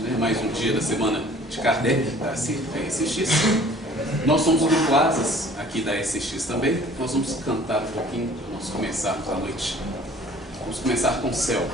né? Mais um dia da semana de Kardec, da SCX. Nós somos o Grupo Asas, aqui da SCX também. Nós vamos cantar um pouquinho para nós começarmos a noite. Vamos começar com o Céu.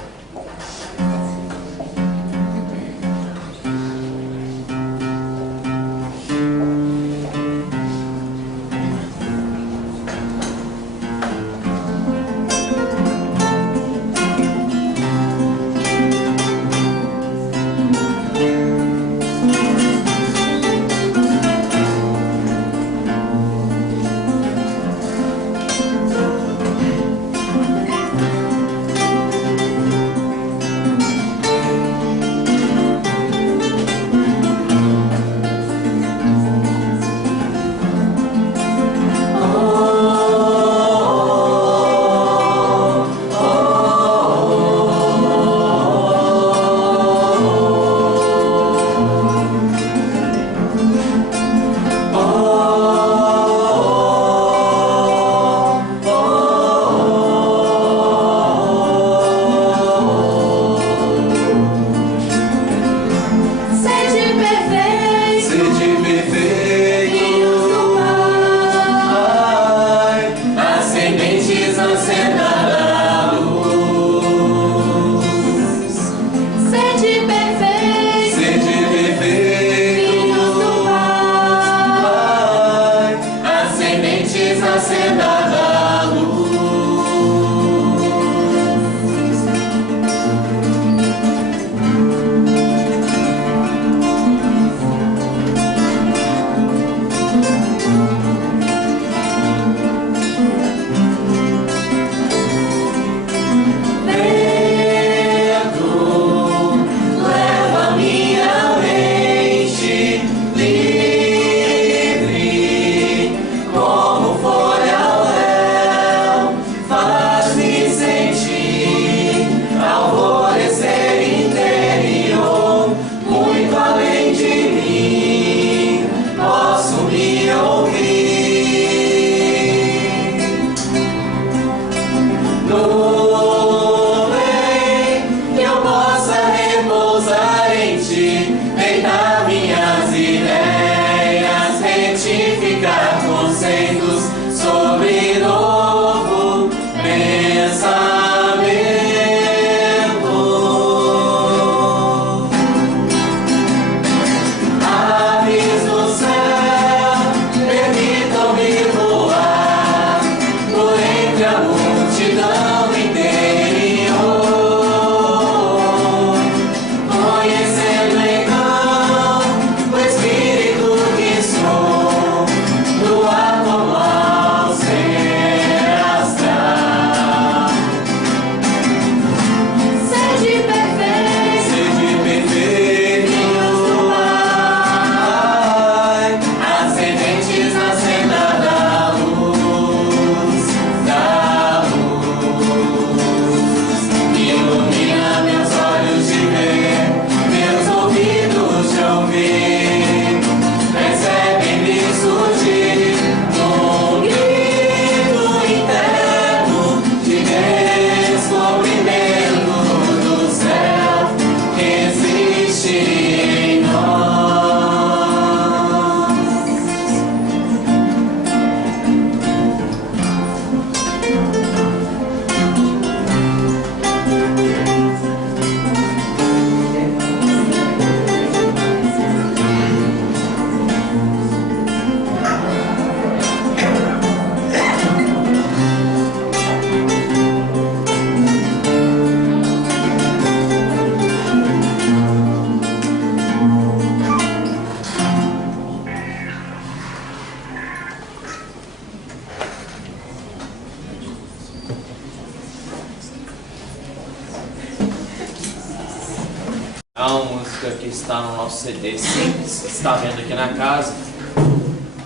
É uma música que está no nosso CD, simples, que está vendo aqui na casa.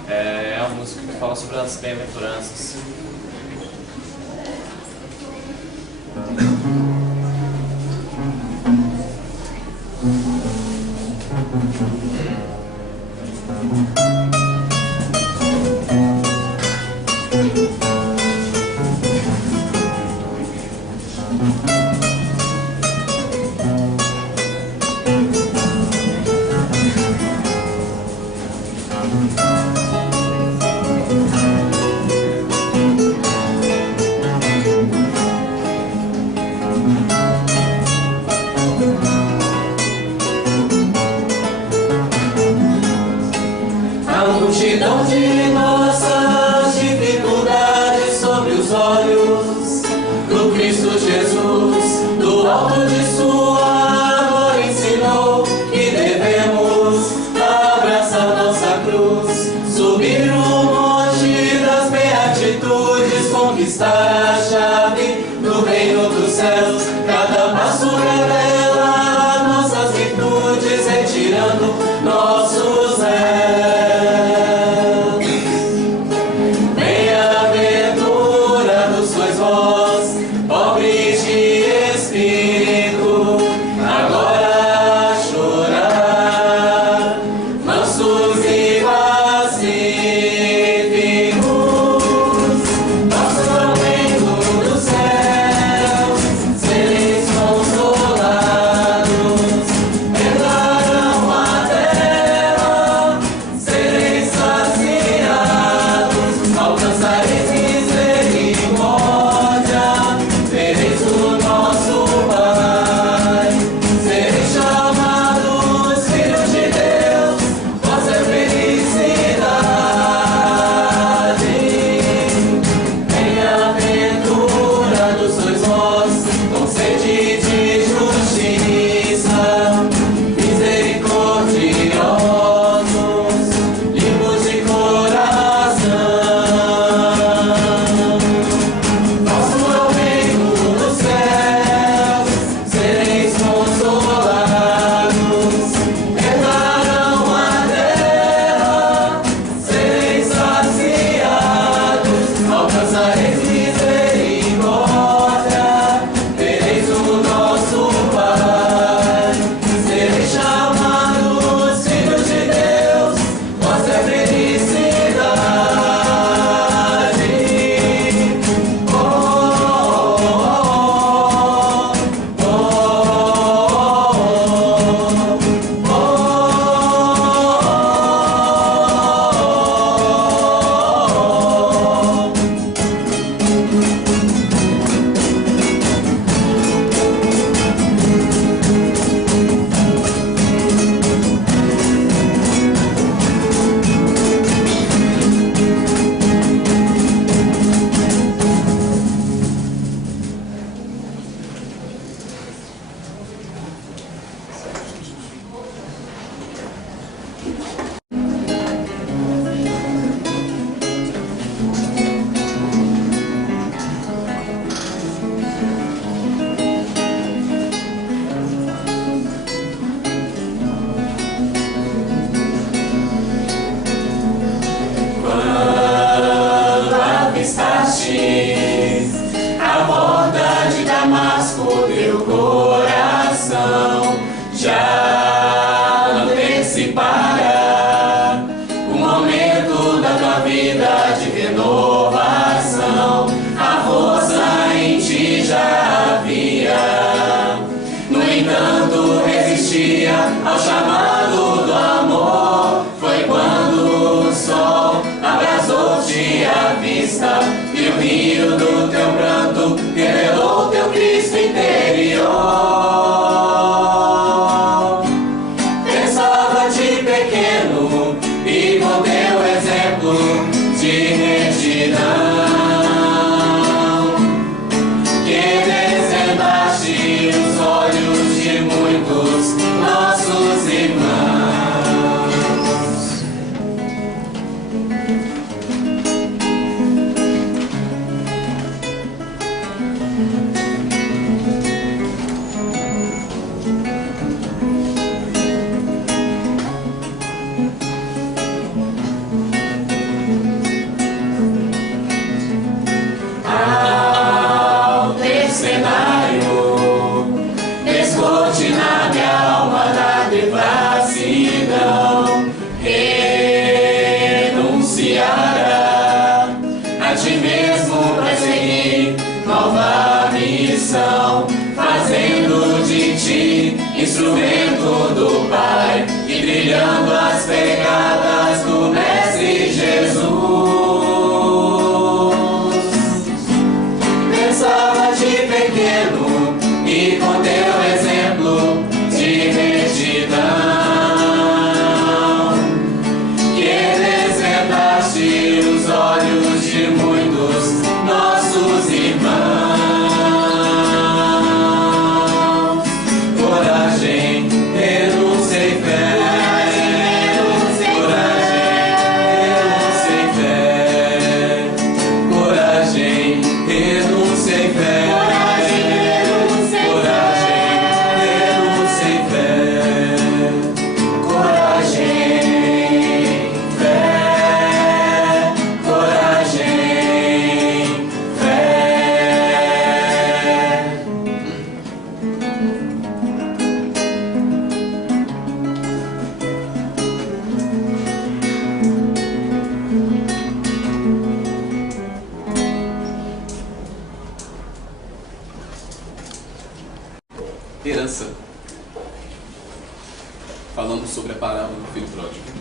É uma música que fala sobre as bem-aventuranças. se para. O momento da tua vida de renovação, a força em ti já havia. No entanto, resistia ao chamado do amor. Foi quando o sol abrasou-te a vista e o rio do teu pranto revelou teu Cristo interior. Pensava-te pequeno e com teu exemplo de retidão, que desvendaste os olhos de muitos nossos irmãos. Ao cenário, descortina minha alma da devassidão, renunciará a ti mesmo para seguir nova missão, fazendo de ti instrumento do Pai e trilhando as pegadas do Mestre Jesus. Pensava-te pequeno e com teu exemplo de retidão, que desvendaste os olhos de muitos nossos irmãos. Coragem, renúncia e fé. Coragem, renúncia e fé. Herança, falando sobre a parábola do filho pródigo.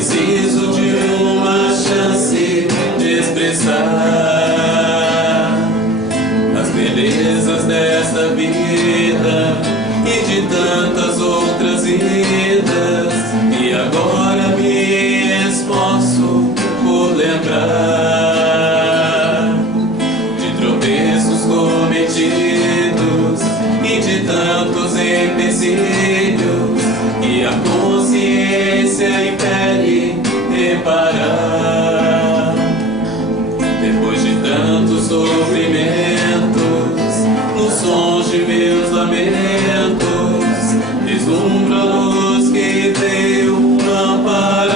preciso de uma chance de expressar as belezas desta vida e de tantas outras vidas. E agora me esforço por lembrar de tropeços cometidos e de tantos empecilhos, e a consciência impele reparar. Depois de tantos sofrimentos, nos sons de meus lamentos, vislumbro a luz que veio amparar.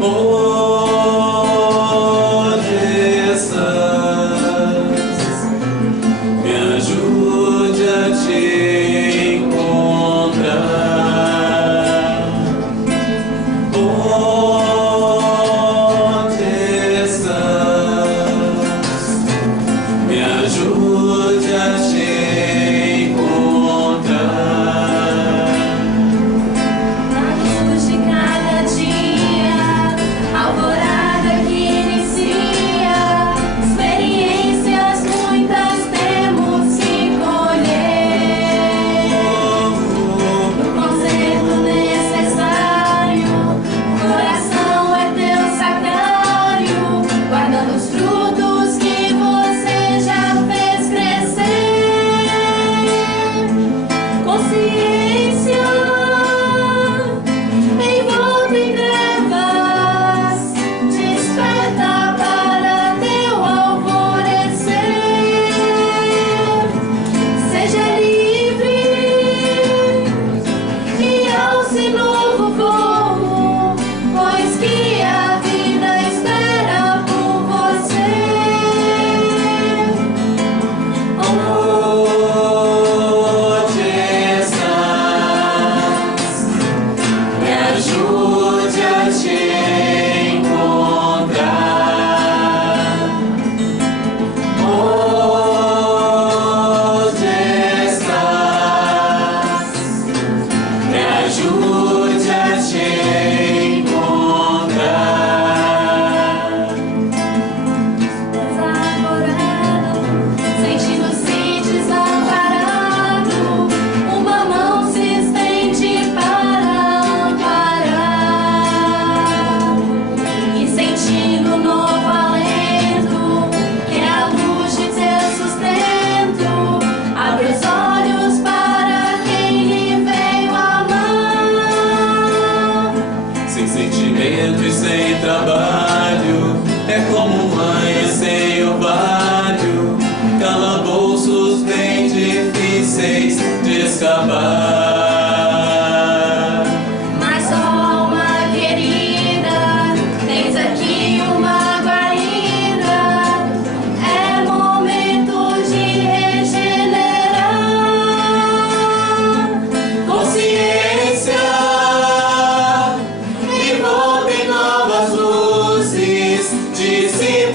Onde estás? Me ajude a te encontrar. Onde estás? Me ajude a te encontrar. Na luz de cada dia, alvorada que inicia, experiências muitas temos que colher. No concerto necessário, o coração é teu sacrário, guardando os frutos que você já fez crescer. Consciência envolta em trevas, desperta para teu alvorecer. Seja livre e alce novo voo, pois que a vida espera por você. Onde estás? Me ajude a te encontrar. Onde estás? Me ajude a te encontrar. Desaforado, sentindo-se desamparado, uma mão se estende para amparar. E sentindo novo alento, que é a luz de teu sustento, abre os olhos para quem lhe veio amar. Sem sentimento e sem trabalho, é como mãe sem orvalho, calabouços bem difíceis de escapar. Mas alma querida, tens aqui uma guarida, é momento de regenerar. Consciência envolve novas luzes, discípulos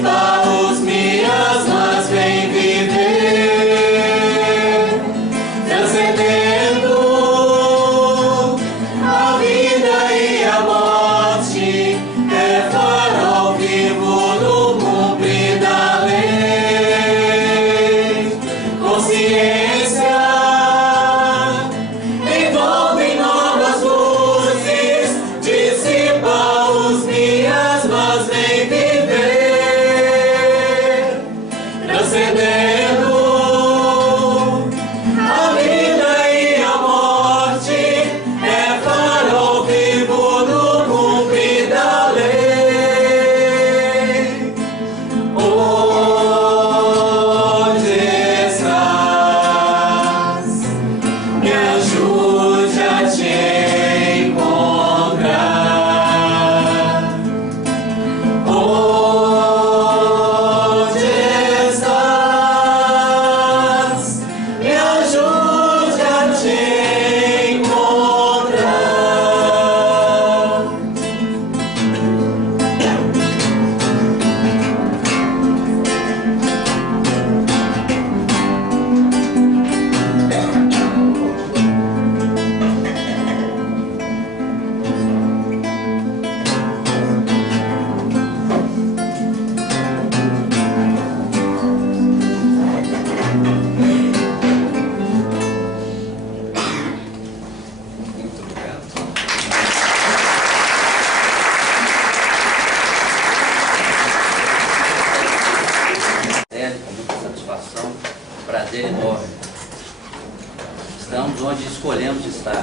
onde escolhemos estar.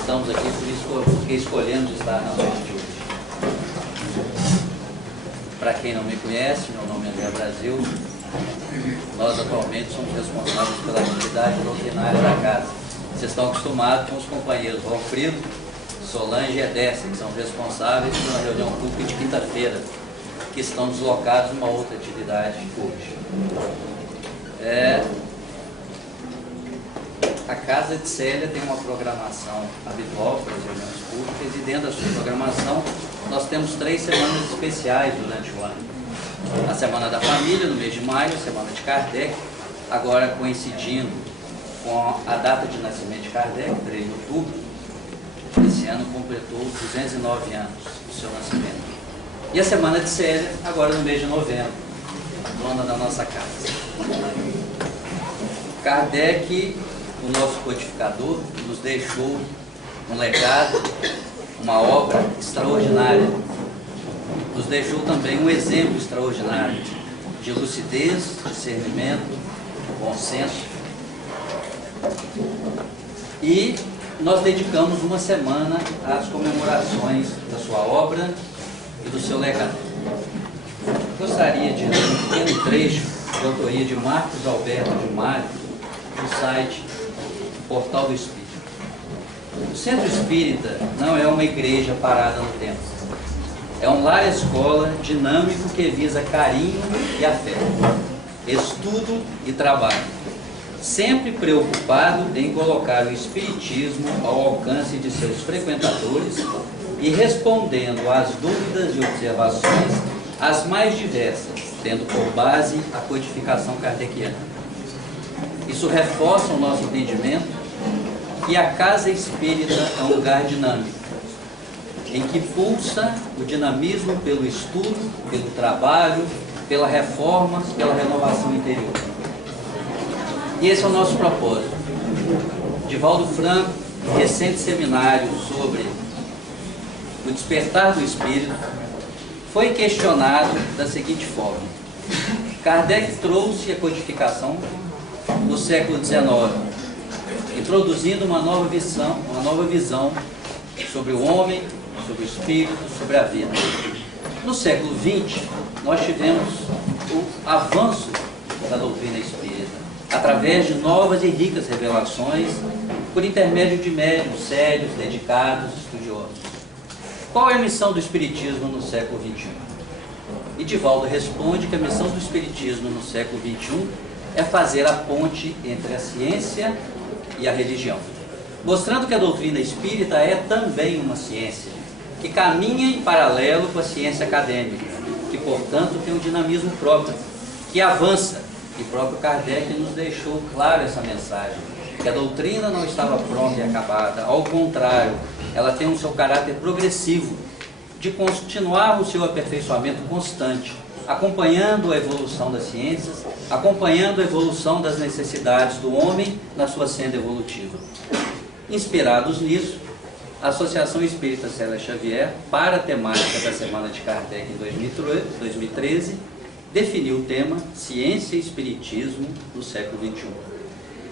Estamos aqui porque escolhemos estar na noite de hoje. Para quem não me conhece, meu nome é André Brasil. Nós atualmente somos responsáveis pela atividade doutrinária da casa. Vocês estão acostumados com os companheiros Valfrido, Solange e Edécia, que são responsáveis pela reunião pública de quinta-feira, que estão deslocados numa outra atividade hoje. A Casa de Célia tem uma programação habitual para as reuniões públicas, e dentro da sua programação nós temos 3 semanas especiais durante o ano. A Semana da Família, no mês de maio, a Semana de Kardec, agora coincidindo com a data de nascimento de Kardec, 3 de outubro, esse ano completou 209 anos do seu nascimento. E a Semana de Célia, agora no mês de novembro, dona da nossa casa. Kardec, o nosso codificador, nos deixou um legado, uma obra extraordinária. Nos deixou também um exemplo extraordinário de lucidez, discernimento, bom senso. E nós dedicamos uma semana às comemorações da sua obra e do seu legado. Gostaria de ler um pequeno trecho de autoria de Marcos Alberto de Mário, do site Portal do Espírito. O Centro Espírita não é uma igreja parada no tempo. É um lar-escola dinâmico que visa carinho e afeto, estudo e trabalho, sempre preocupado em colocar o Espiritismo ao alcance de seus frequentadores e respondendo às dúvidas e observações as mais diversas, tendo por base a codificação kardeciana. Isso reforça o nosso entendimento que a Casa Espírita é um lugar dinâmico, em que pulsa o dinamismo pelo estudo, pelo trabalho, pela reforma, pela renovação interior. E esse é o nosso propósito. Divaldo Franco, em recente seminário sobre o despertar do espírito, foi questionado da seguinte forma: Kardec trouxe a codificação no século XIX, introduzindo uma nova visão sobre o homem, sobre o espírito, sobre a vida. No século XX, nós tivemos o avanço da doutrina espírita, através de novas e ricas revelações, por intermédio de médiuns sérios, dedicados, estudiosos. Qual é a missão do Espiritismo no século XXI? E Divaldo responde que a missão do Espiritismo no século XXI é fazer a ponte entre a ciência e a religião, mostrando que a doutrina espírita é também uma ciência, que caminha em paralelo com a ciência acadêmica, que, portanto, tem um dinamismo próprio, que avança. E próprio Kardec nos deixou claro essa mensagem, que a doutrina não estava pronta e acabada, ao contrário, ela tem o seu caráter progressivo, de continuar o seu aperfeiçoamento constante, acompanhando a evolução das ciências, acompanhando a evolução das necessidades do homem na sua senda evolutiva. Inspirados nisso, a Associação Espírita Célia Xavier, para a temática da Semana de Kardec em 2013, definiu o tema Ciência e Espiritismo no século XXI.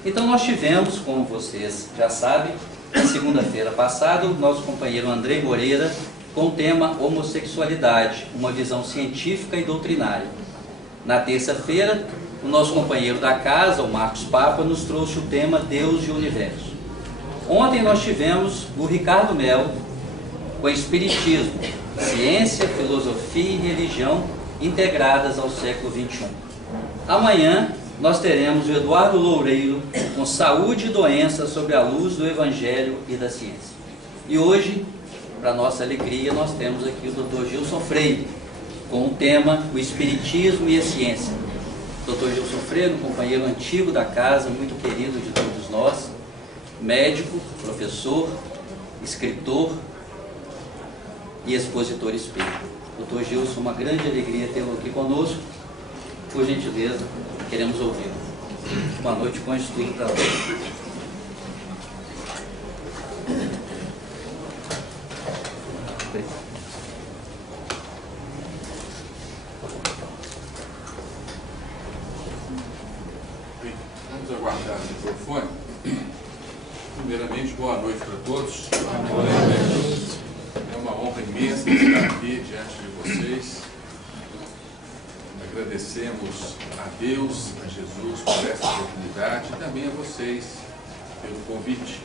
Então nós tivemos, como vocês já sabem, na segunda-feira passada, o nosso companheiro André Moreira, com o tema Homossexualidade, uma visão científica e doutrinária. Na terça-feira, o nosso companheiro da casa, o Marcos Papa, nos trouxe o tema Deus e o Universo. Ontem nós tivemos o Ricardo Melo, com Espiritismo, Ciência, Filosofia e Religião integradas ao século XXI. Amanhã nós teremos o Eduardo Loureiro, com Saúde e Doença sob a luz do Evangelho e da Ciência. E hoje, para nossa alegria, nós temos aqui o Dr. Gilson Freire, com o tema O Espiritismo e a Ciência. Dr. Gilson Freire, um companheiro antigo da casa, muito querido de todos nós, médico, professor, escritor e expositor espírita. Dr. Gilson, uma grande alegria tê-lo aqui conosco. Por gentileza, queremos ouvi-lo. Boa noite, com estudo para todos. Vamos aguardar o microfone. boa noite para todos. É uma honra imensa estar aqui diante de vocês. Agradecemos a Deus, a Jesus por essa oportunidade e também a vocês pelo convite.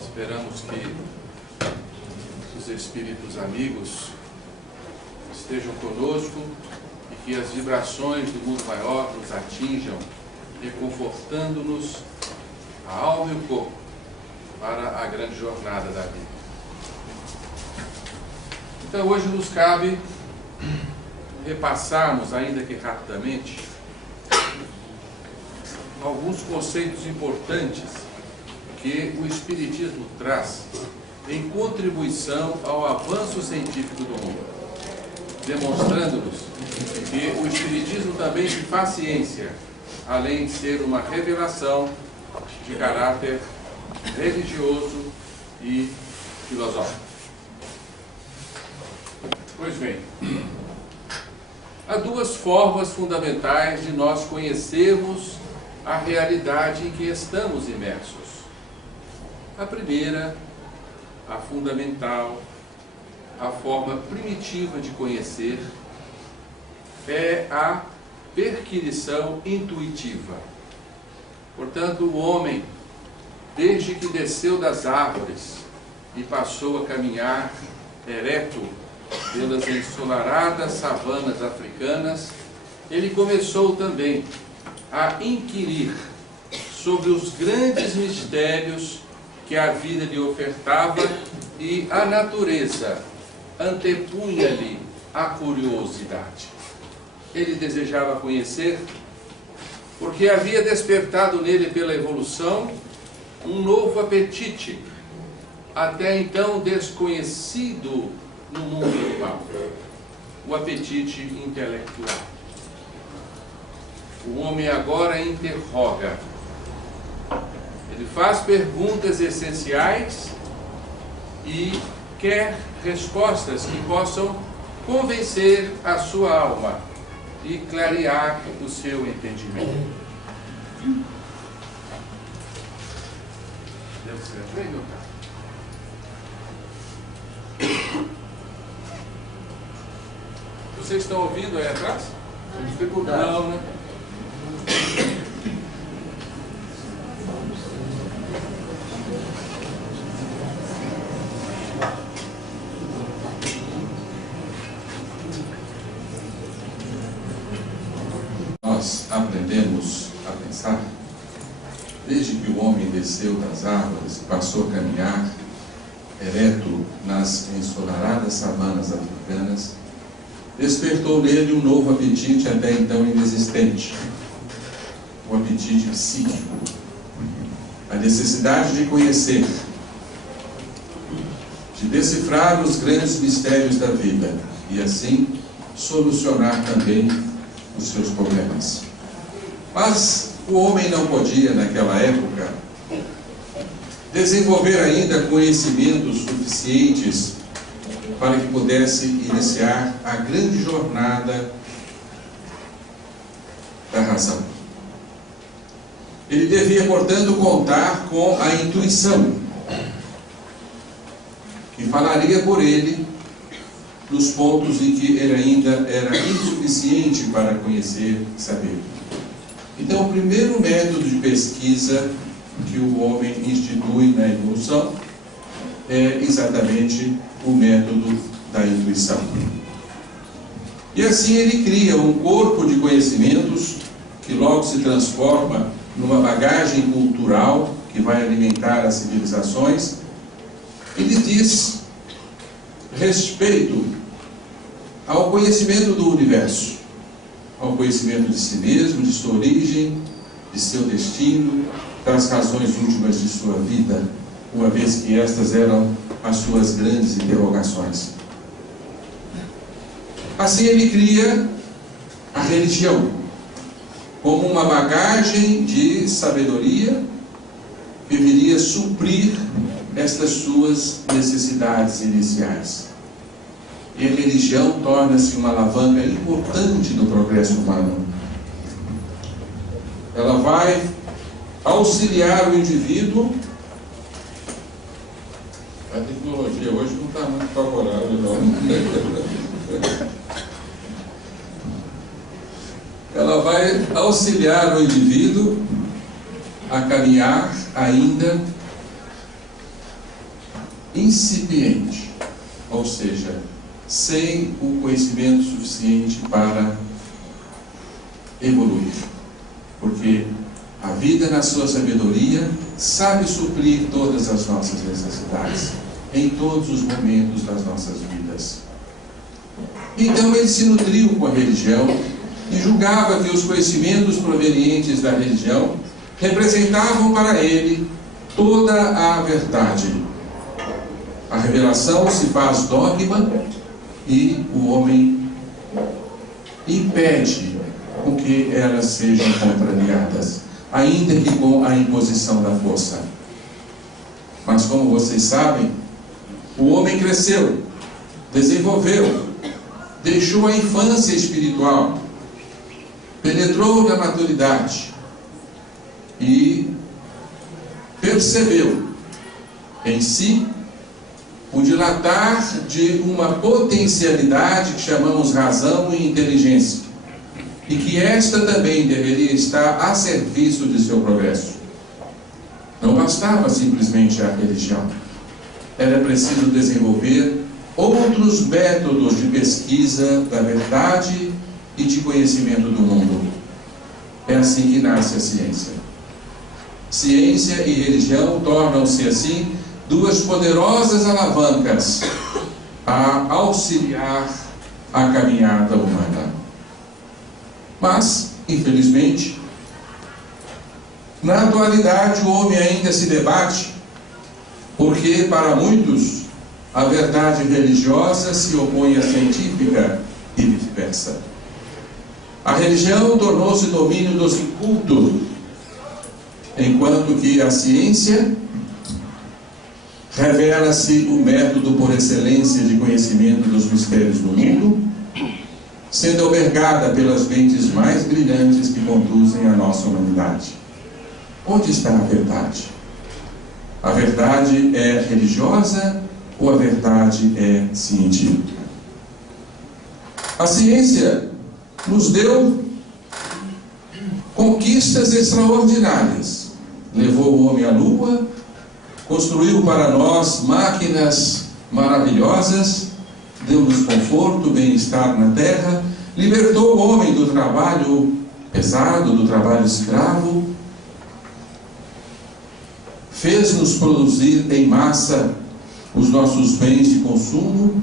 Esperamos que os espíritos amigos estejam conosco e que as vibrações do mundo maior nos atinjam, reconfortando-nos a alma e o corpo para a grande jornada da vida. Então hoje nos cabe repassarmos, ainda que rapidamente, alguns conceitos importantes que o Espiritismo traz em contribuição ao avanço científico do mundo, demonstrando-nos que o Espiritismo também se faz ciência, além de ser uma revelação de caráter religioso e filosófico. Pois bem, há duas formas fundamentais de nós conhecermos a realidade em que estamos imersos. A primeira, a fundamental, a forma primitiva de conhecer, é a perquisição intuitiva. Portanto, o homem, desde que desceu das árvores e passou a caminhar ereto pelas ensolaradas savanas africanas, ele começou também a inquirir sobre os grandes mistérios que a vida lhe ofertava, e a natureza antepunha-lhe a curiosidade. Ele desejava conhecer, porque havia despertado nele pela evolução um novo apetite, até então desconhecido no mundo animal, o apetite intelectual. O homem agora interroga, ele faz perguntas essenciais e quer respostas que possam convencer a sua alma e clarear o seu entendimento. Deu certo aí, meu caro? Vocês estão ouvindo aí atrás? Dificuldade. Não, né? Nós aprendemos a pensar, desde que o homem desceu das árvores e passou a caminhar ereto nas ensolaradas savanas africanas, despertou nele um novo apetite até então inexistente, o apetite psíquico, a necessidade de conhecer, de decifrar os grandes mistérios da vida e assim solucionar também os seus problemas. Mas o homem não podia, naquela época, desenvolver ainda conhecimentos suficientes para que pudesse iniciar a grande jornada da razão. Ele devia, portanto, contar com a intuição, que falaria por ele nos pontos em que ele ainda era insuficiente para conhecer e saber. Então, o primeiro método de pesquisa que o homem institui na evolução é exatamente o método da intuição. E assim ele cria um corpo de conhecimentos que logo se transforma numa bagagem cultural que vai alimentar as civilizações. Ele diz respeito ao conhecimento do universo, ao conhecimento de si mesmo, de sua origem, de seu destino, das razões últimas de sua vida, uma vez que estas eram as suas grandes interrogações. Assim ele cria a religião como uma bagagem de sabedoria que viria suprir estas suas necessidades iniciais. E a religião torna-se uma alavanca importante no progresso humano. Ela vai auxiliar o indivíduo tecnologia hoje não está muito favorável, não. Ela vai auxiliar o indivíduo a caminhar ainda incipiente, ou seja, sem o conhecimento suficiente para evoluir, porque a vida, na sua sabedoria, sabe suprir todas as nossas necessidades, em todos os momentos das nossas vidas. Então ele se nutriu com a religião e julgava que os conhecimentos provenientes da religião representavam para ele toda a verdade. A revelação se faz dogma e o homem impede com que elas sejam contrariadas, ainda que com a imposição da força. Mas como vocês sabem, o homem cresceu, desenvolveu, deixou a infância espiritual, penetrou na maturidade e percebeu em si o dilatar de uma potencialidade que chamamos razão e inteligência, e que esta também deveria estar a serviço de seu progresso. Não bastava simplesmente a religião. Era preciso desenvolver outros métodos de pesquisa da verdade e de conhecimento do mundo. É assim que nasce a ciência. Ciência e religião tornam-se assim duas poderosas alavancas a auxiliar a caminhada humana. Mas, infelizmente, na atualidade o homem ainda se debate, porque para muitos a verdade religiosa se opõe à científica e vice-versa. A religião tornou-se domínio dos incultos, enquanto que a ciência revela-se o método por excelência de conhecimento dos mistérios do mundo, sendo albergada pelas mentes mais brilhantes que conduzem a nossa humanidade. Onde está a verdade? A verdade é religiosa ou a verdade é científica? A ciência nos deu conquistas extraordinárias. Levou o homem à Lua, construiu para nós máquinas maravilhosas, deu-nos conforto, bem-estar na terra, libertou o homem do trabalho pesado, do trabalho escravo, fez-nos produzir em massa os nossos bens de consumo.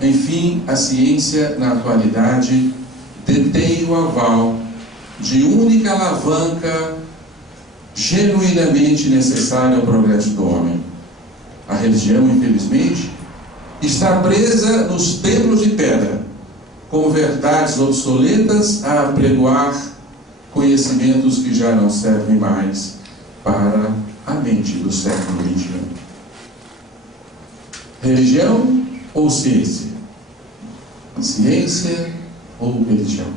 Enfim, a ciência, na atualidade, detém o aval de única alavanca genuinamente necessária ao progresso do homem. A religião, infelizmente, está presa nos templos de pedra, com verdades obsoletas a apregoar conhecimentos que já não servem mais para a mente do século XXI. Religião ou ciência? Ciência ou religião?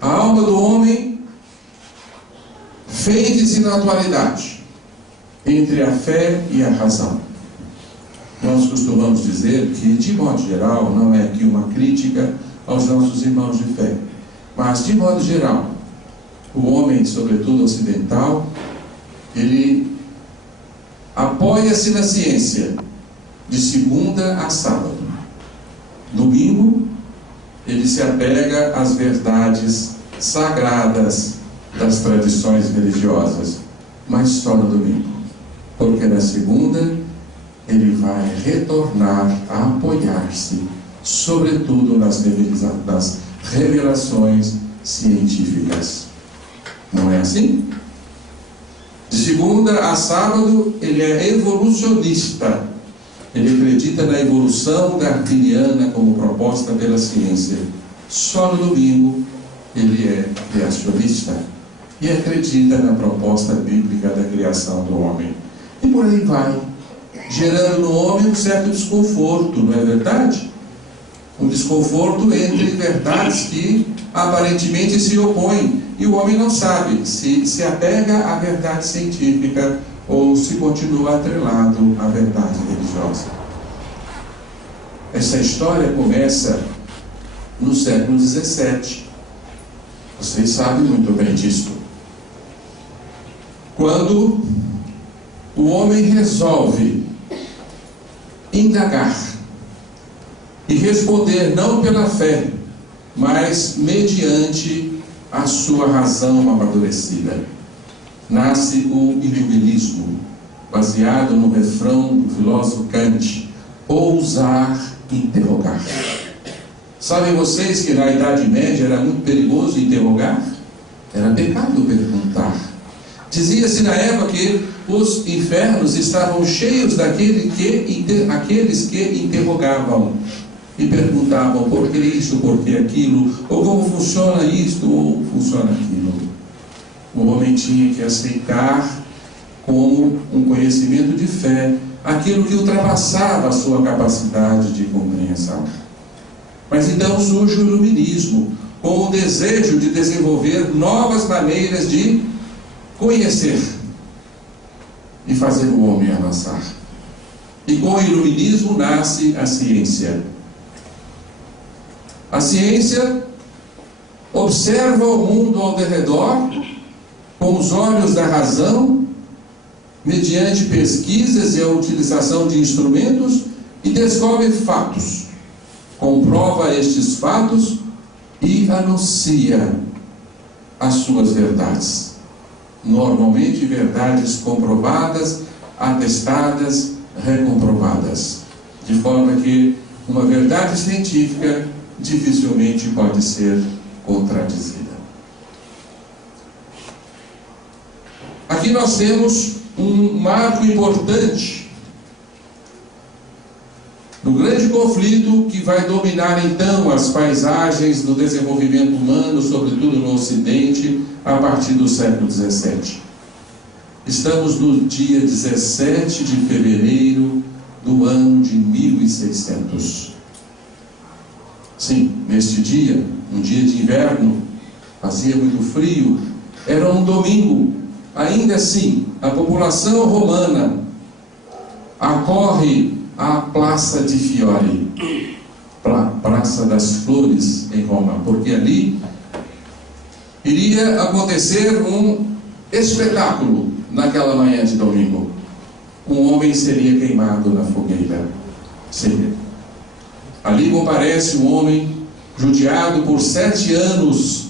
A alma do homem fende-se na atualidade entre a fé e a razão. Nós costumamos dizer que, de modo geral, não é aqui uma crítica aos nossos irmãos de fé, mas, de modo geral, o homem, sobretudo ocidental, ele apoia-se na ciência de segunda a sábado. Domingo, ele se apega às verdades sagradas das tradições religiosas, mas só no domingo, porque na segunda ele vai retornar a apoiar-se, sobretudo nas revelações científicas. Não é assim? De segunda a sábado, ele é evolucionista. Ele acredita na evolução darwiniana como proposta pela ciência. Só no domingo, ele é criacionista e acredita na proposta bíblica da criação do homem. E por aí vai, gerando no homem um certo desconforto, não é verdade? Um desconforto entre verdades que aparentemente se opõem, e o homem não sabe se apega à verdade científica ou se continua atrelado à verdade religiosa. Essa história começa no século XVII. Vocês sabem muito bem disso. Quando o homem resolve indagar e responder não pela fé, mas mediante a sua razão amadurecida, nasce o iluminismo, baseado no refrão do filósofo Kant: ousar interrogar. Sabem vocês que na Idade Média era muito perigoso interrogar? Era pecado perguntar. Dizia-se na época que os infernos estavam cheios daqueles que interrogavam e perguntavam por que isso, por que aquilo, ou como funciona isto, ou funciona aquilo. O homem tinha que aceitar como um conhecimento de fé aquilo que ultrapassava a sua capacidade de compreensão. Mas então surge o iluminismo, com o desejo de desenvolver novas maneiras de conhecer e fazer o homem avançar. E com o iluminismo nasce a ciência. A ciência observa o mundo ao redor com os olhos da razão, mediante pesquisas e a utilização de instrumentos, e descobre fatos, comprova estes fatos e anuncia as suas verdades. Normalmente verdades comprovadas, atestadas, recomprovadas, de forma que uma verdade científica dificilmente pode ser contradizida. Aqui nós temos um marco importante no grande conflito que vai dominar então as paisagens do desenvolvimento humano, sobretudo no Ocidente, a partir do século XVII. Estamos no dia 17 de fevereiro do ano de 1600. Sim, neste dia, um dia de inverno, fazia muito frio, era um domingo. Ainda assim, a população romana acorre à Praça de Fiori, Praça das Flores em Roma, porque ali iria acontecer um espetáculo naquela manhã de domingo. Um homem seria queimado na fogueira. Seria. Ali comparece um homem judiado por 7 anos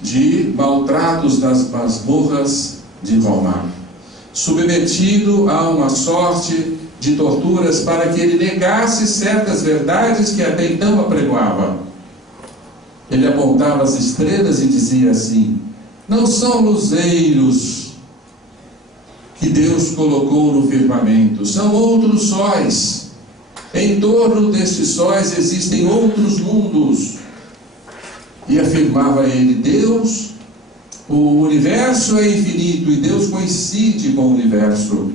de maltratos das masmorras de Roma, submetido a uma sorte de torturas para que ele negasse certas verdades que até então apregoava. Ele apontava as estrelas e dizia assim: não são luzeiros que Deus colocou no firmamento, são outros sóis. Em torno destes sóis existem outros mundos. E afirmava ele: Deus, o universo é infinito e Deus coincide com o universo.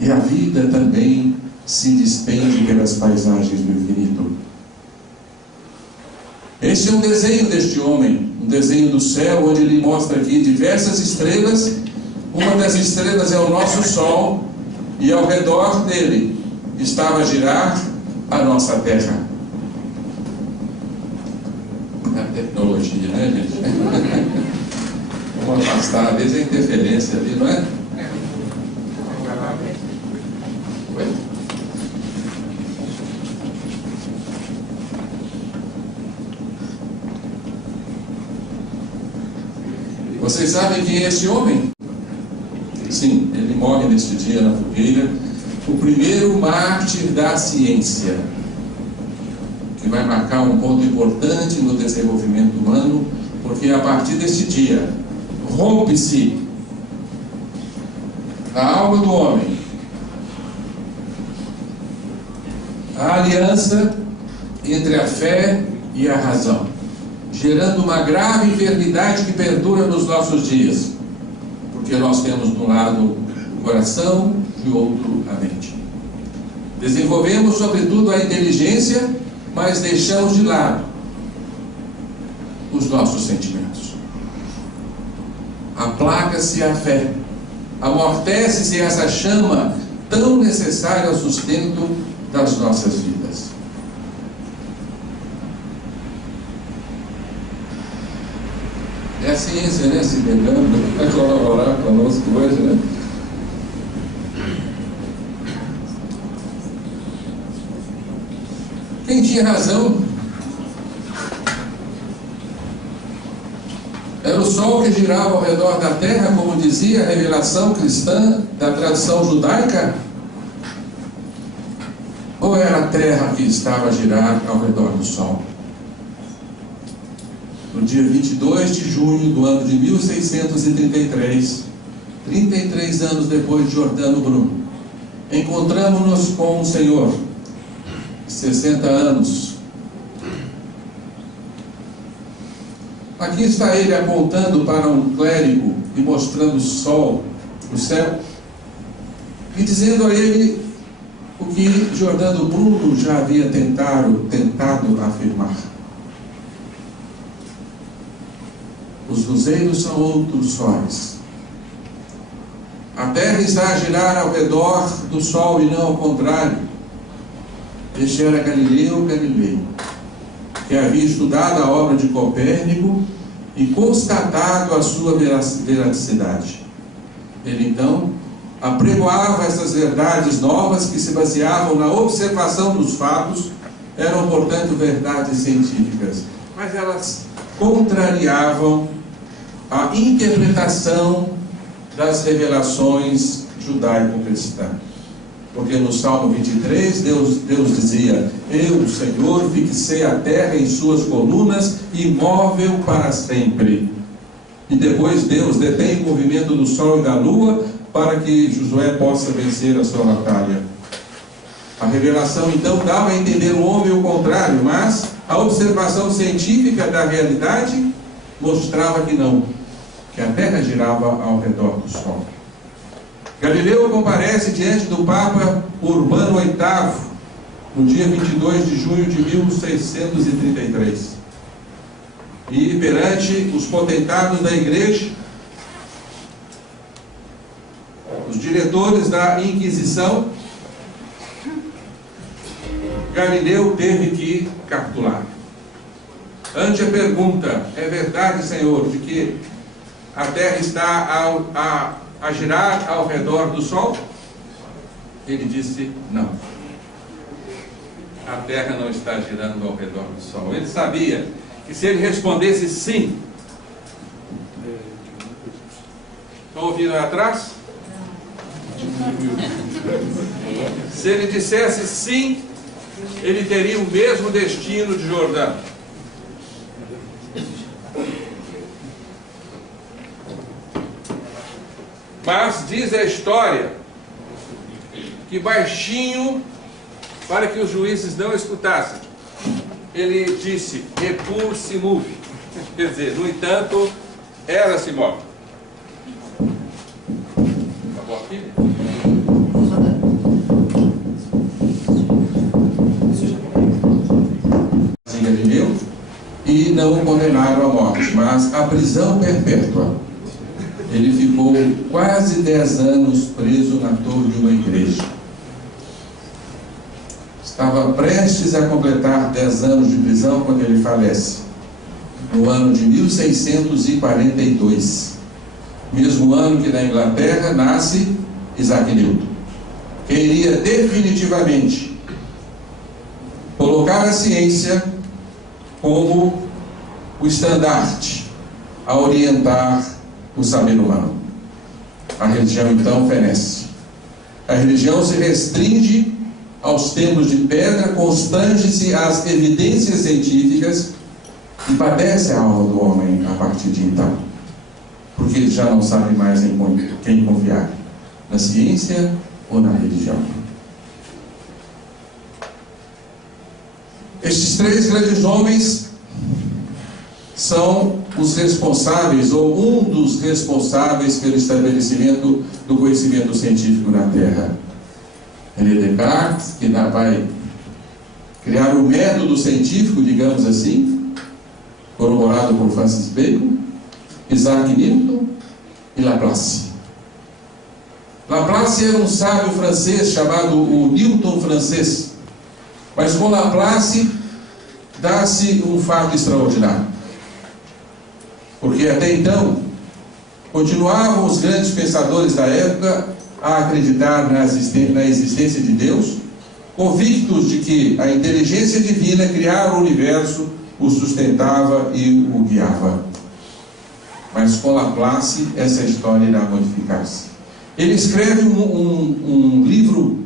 E a vida também se despende pelas paisagens do infinito. Este é um desenho deste homem, um desenho do céu, onde ele mostra aqui diversas estrelas. Uma das estrelas é o nosso Sol, e ao redor dele estava a girar a nossa Terra. É a tecnologia, né, gente? Vamos afastar, às vezes a interferência ali, não é? Vocês sabem quem é esse homem? Sim, ele morre neste dia na fogueira, o primeiro mártir da ciência, que vai marcar um ponto importante no desenvolvimento humano, porque a partir deste dia rompe-se a alma do homem, a aliança entre a fé e a razão, gerando uma grave enfermidade que perdura nos nossos dias, porque nós temos de um lado o coração e do outro a mente. Desenvolvemos sobretudo a inteligência, mas deixamos de lado os nossos sentimentos. Aplaca-se a fé amortece-se essa chama tão necessária ao sustento das nossas vidas. É a ciência, né, se lembrando, vai colaborar conosco hoje, né? Quem tinha razão era o Sol que girava ao redor da Terra, como dizia a revelação cristã da tradição judaica? Ou era a Terra que estava a girar ao redor do Sol? No dia 22 de junho do ano de 1633, 33 anos depois de Giordano Bruno, encontramos-nos com o Senhor, 60 anos. Aqui está ele apontando para um clérigo e mostrando o sol, o céu, e dizendo a ele o que Giordano Bruno já havia tentado afirmar. Os luzeiros são outros sóis. A Terra está a girar ao redor do Sol e não ao contrário. Este era Galileu Galilei, que havia estudado a obra de Copérnico e constatado a sua veracidade. Ele então apregoava essas verdades novas que se baseavam na observação dos fatos, eram, portanto, verdades científicas, mas elas contrariavam a interpretação das revelações judaico-cristãs. Porque no Salmo 23, Deus dizia: eu, Senhor, fixei a terra em suas colunas, imóvel para sempre. E depois Deus detém o movimento do sol e da lua para que Josué possa vencer a sua batalha. A revelação então dava a entender o homem o contrário, mas a observação científica da realidade mostrava que não, que a terra girava ao redor do sol. Galileu comparece diante do Papa Urbano VIII, no dia 22 de junho de 1633. E perante os potentados da igreja, os diretores da Inquisição, Galileu teve que capitular. Ante a pergunta: é verdade, Senhor, de que a Terra está a girar ao redor do Sol? Ele disse: não, a Terra não está girando ao redor do Sol. Ele sabia que se ele respondesse sim... Estão ouvindo aí atrás? Se ele dissesse sim, ele teria o mesmo destino de Giordano. Mas diz a história que baixinho, para que os juízes não escutassem, ele disse: Epur se move. Quer dizer, no entanto, ela se move. Acabou aqui? Em Galileu, e não o condenaram à morte, mas à prisão perpétua. Ele ficou quase 10 anos preso na torre de uma igreja. Estava prestes a completar 10 anos de prisão quando ele falece, no ano de 1642. Mesmo ano que na Inglaterra nasce Isaac Newton, que iria definitivamente colocar a ciência como o estandarte a orientar o saber humano. A religião então fenece. A religião se restringe aos templos de pedra, constrange-se às evidências científicas e padece a alma do homem a partir de então, porque ele já não sabe mais em quem confiar, na ciência ou na religião. Estes 3 grandes homens são os responsáveis, ou um dos responsáveis pelo estabelecimento do conhecimento científico na Terra. René Descartes, que vai criar o método científico, digamos assim, corroborado por Francis Bacon, Isaac Newton e Laplace. Laplace era um sábio francês chamado o Newton francês. Mas com Laplace dá-se um fato extraordinário. Porque até então continuavam os grandes pensadores da época a acreditar na existência de Deus, convictos de que a inteligência divina criara o universo, o sustentava e o guiava. Mas com Laplace essa história irá modificar-se. Ele escreve um livro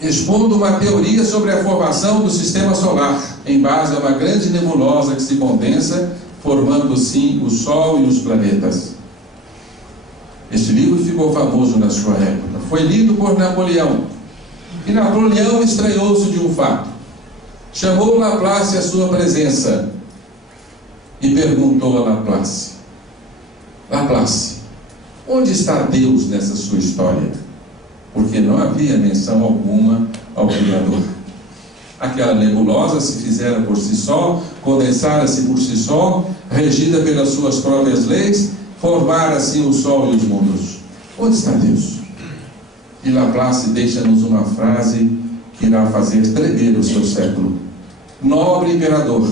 expondo uma teoria sobre a formação do sistema solar, em base a uma grande nebulosa que se condensa, formando sim o Sol e os planetas. Este livro ficou famoso na sua época. Foi lido por Napoleão. E Napoleão estranhou-se de um fato. Chamou Laplace à sua presença e perguntou a Laplace: Laplace, onde está Deus nessa sua história? Porque não havia menção alguma ao Criador. Aquela nebulosa se fizera por si só, condensara-se por si só, regida pelas suas próprias leis, formara assim o Sol e os mundos. Onde está Deus? E Laplace deixa-nos uma frase que irá fazer tremer o seu século. Nobre imperador,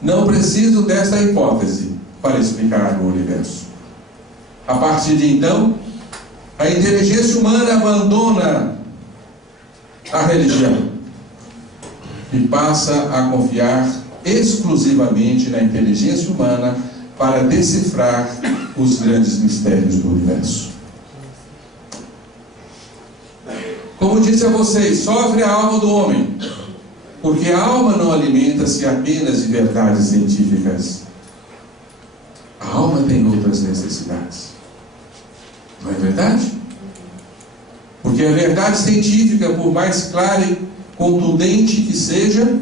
não preciso desta hipótese para explicar o universo. A partir de então, a inteligência humana abandona a religião e passa a confiar exclusivamente na inteligência humana para decifrar os grandes mistérios do universo. Como disse a vocês, sofre a alma do homem, porque a alma não alimenta-se apenas de verdades científicas. A alma tem outras necessidades. Não é verdade? Porque a verdade científica, por mais clara e contundente que seja,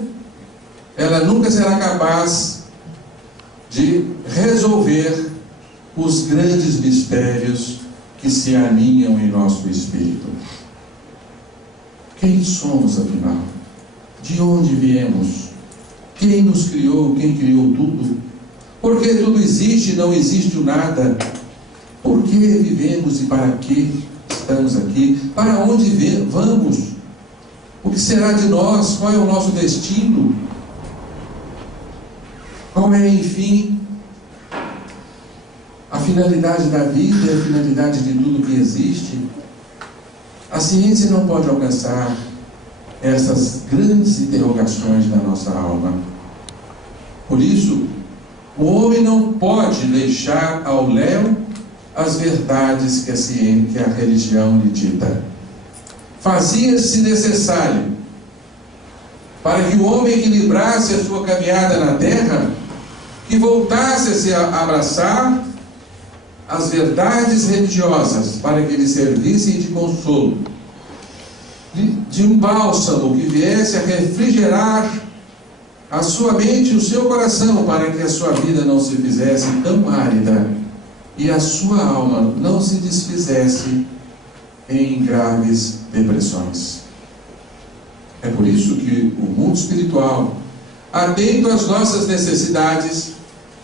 ela nunca será capaz de resolver os grandes mistérios que se aninham em nosso espírito. Quem somos, afinal? De onde viemos? Quem nos criou? Quem criou tudo? Por que tudo existe e não existe o nada? Por que vivemos e para que estamos aqui? Para onde vamos? O que será de nós? Qual é o nosso destino? Qual é, enfim, a finalidade da vida, a finalidade de tudo que existe? A ciência não pode alcançar essas grandes interrogações da nossa alma. Por isso, o homem não pode deixar ao léu as verdades que a ciência, que a religião lhe dita. Fazia-se necessário, para que o homem equilibrasse a sua caminhada na terra, que voltasse a se abraçar as verdades religiosas, para que lhe servissem de consolo, de um bálsamo que viesse a refrigerar a sua mente e o seu coração, para que a sua vida não se fizesse tão árida e a sua alma não se desfizesse em graves depressões. É por isso que o mundo espiritual, atento às nossas necessidades,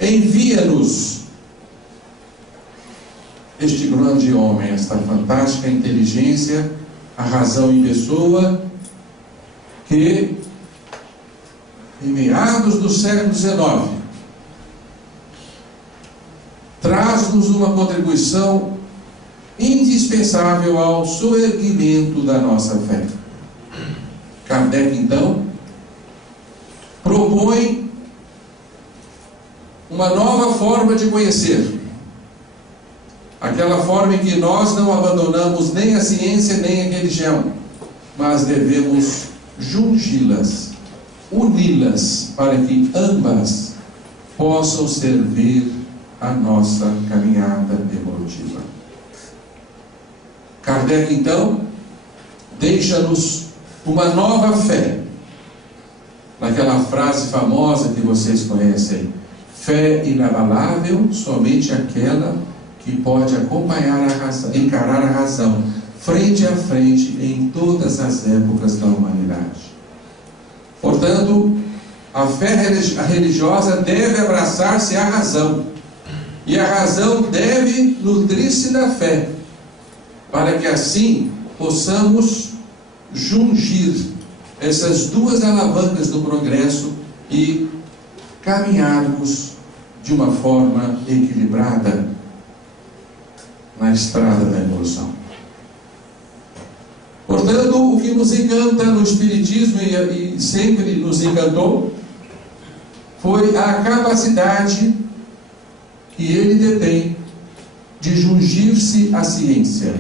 envia-nos este grande homem, esta fantástica inteligência, a razão em pessoa, que em meados do século XIX traz-nos uma contribuição indispensável ao soerguimento da nossa fé. Kardec, então, propõe uma nova forma de conhecer, aquela forma em que nós não abandonamos nem a ciência nem a religião, mas devemos jungi-las, uni-las, para que ambas possam servir a nossa caminhada evolutiva. Kardec, então, deixa-nos uma nova fé, naquela frase famosa que vocês conhecem: fé inabalável, somente aquela que pode acompanhar a razão, encarar a razão, frente a frente, em todas as épocas da humanidade. Portanto, a fé religiosa deve abraçar-se à razão, e a razão deve nutrir-se da fé, para que assim possamos jungir essas duas alavancas do progresso e caminharmos de uma forma equilibrada na estrada da evolução. Portanto, o que nos encanta no Espiritismo e sempre nos encantou foi a capacidade que ele detém de jungir-se à ciência,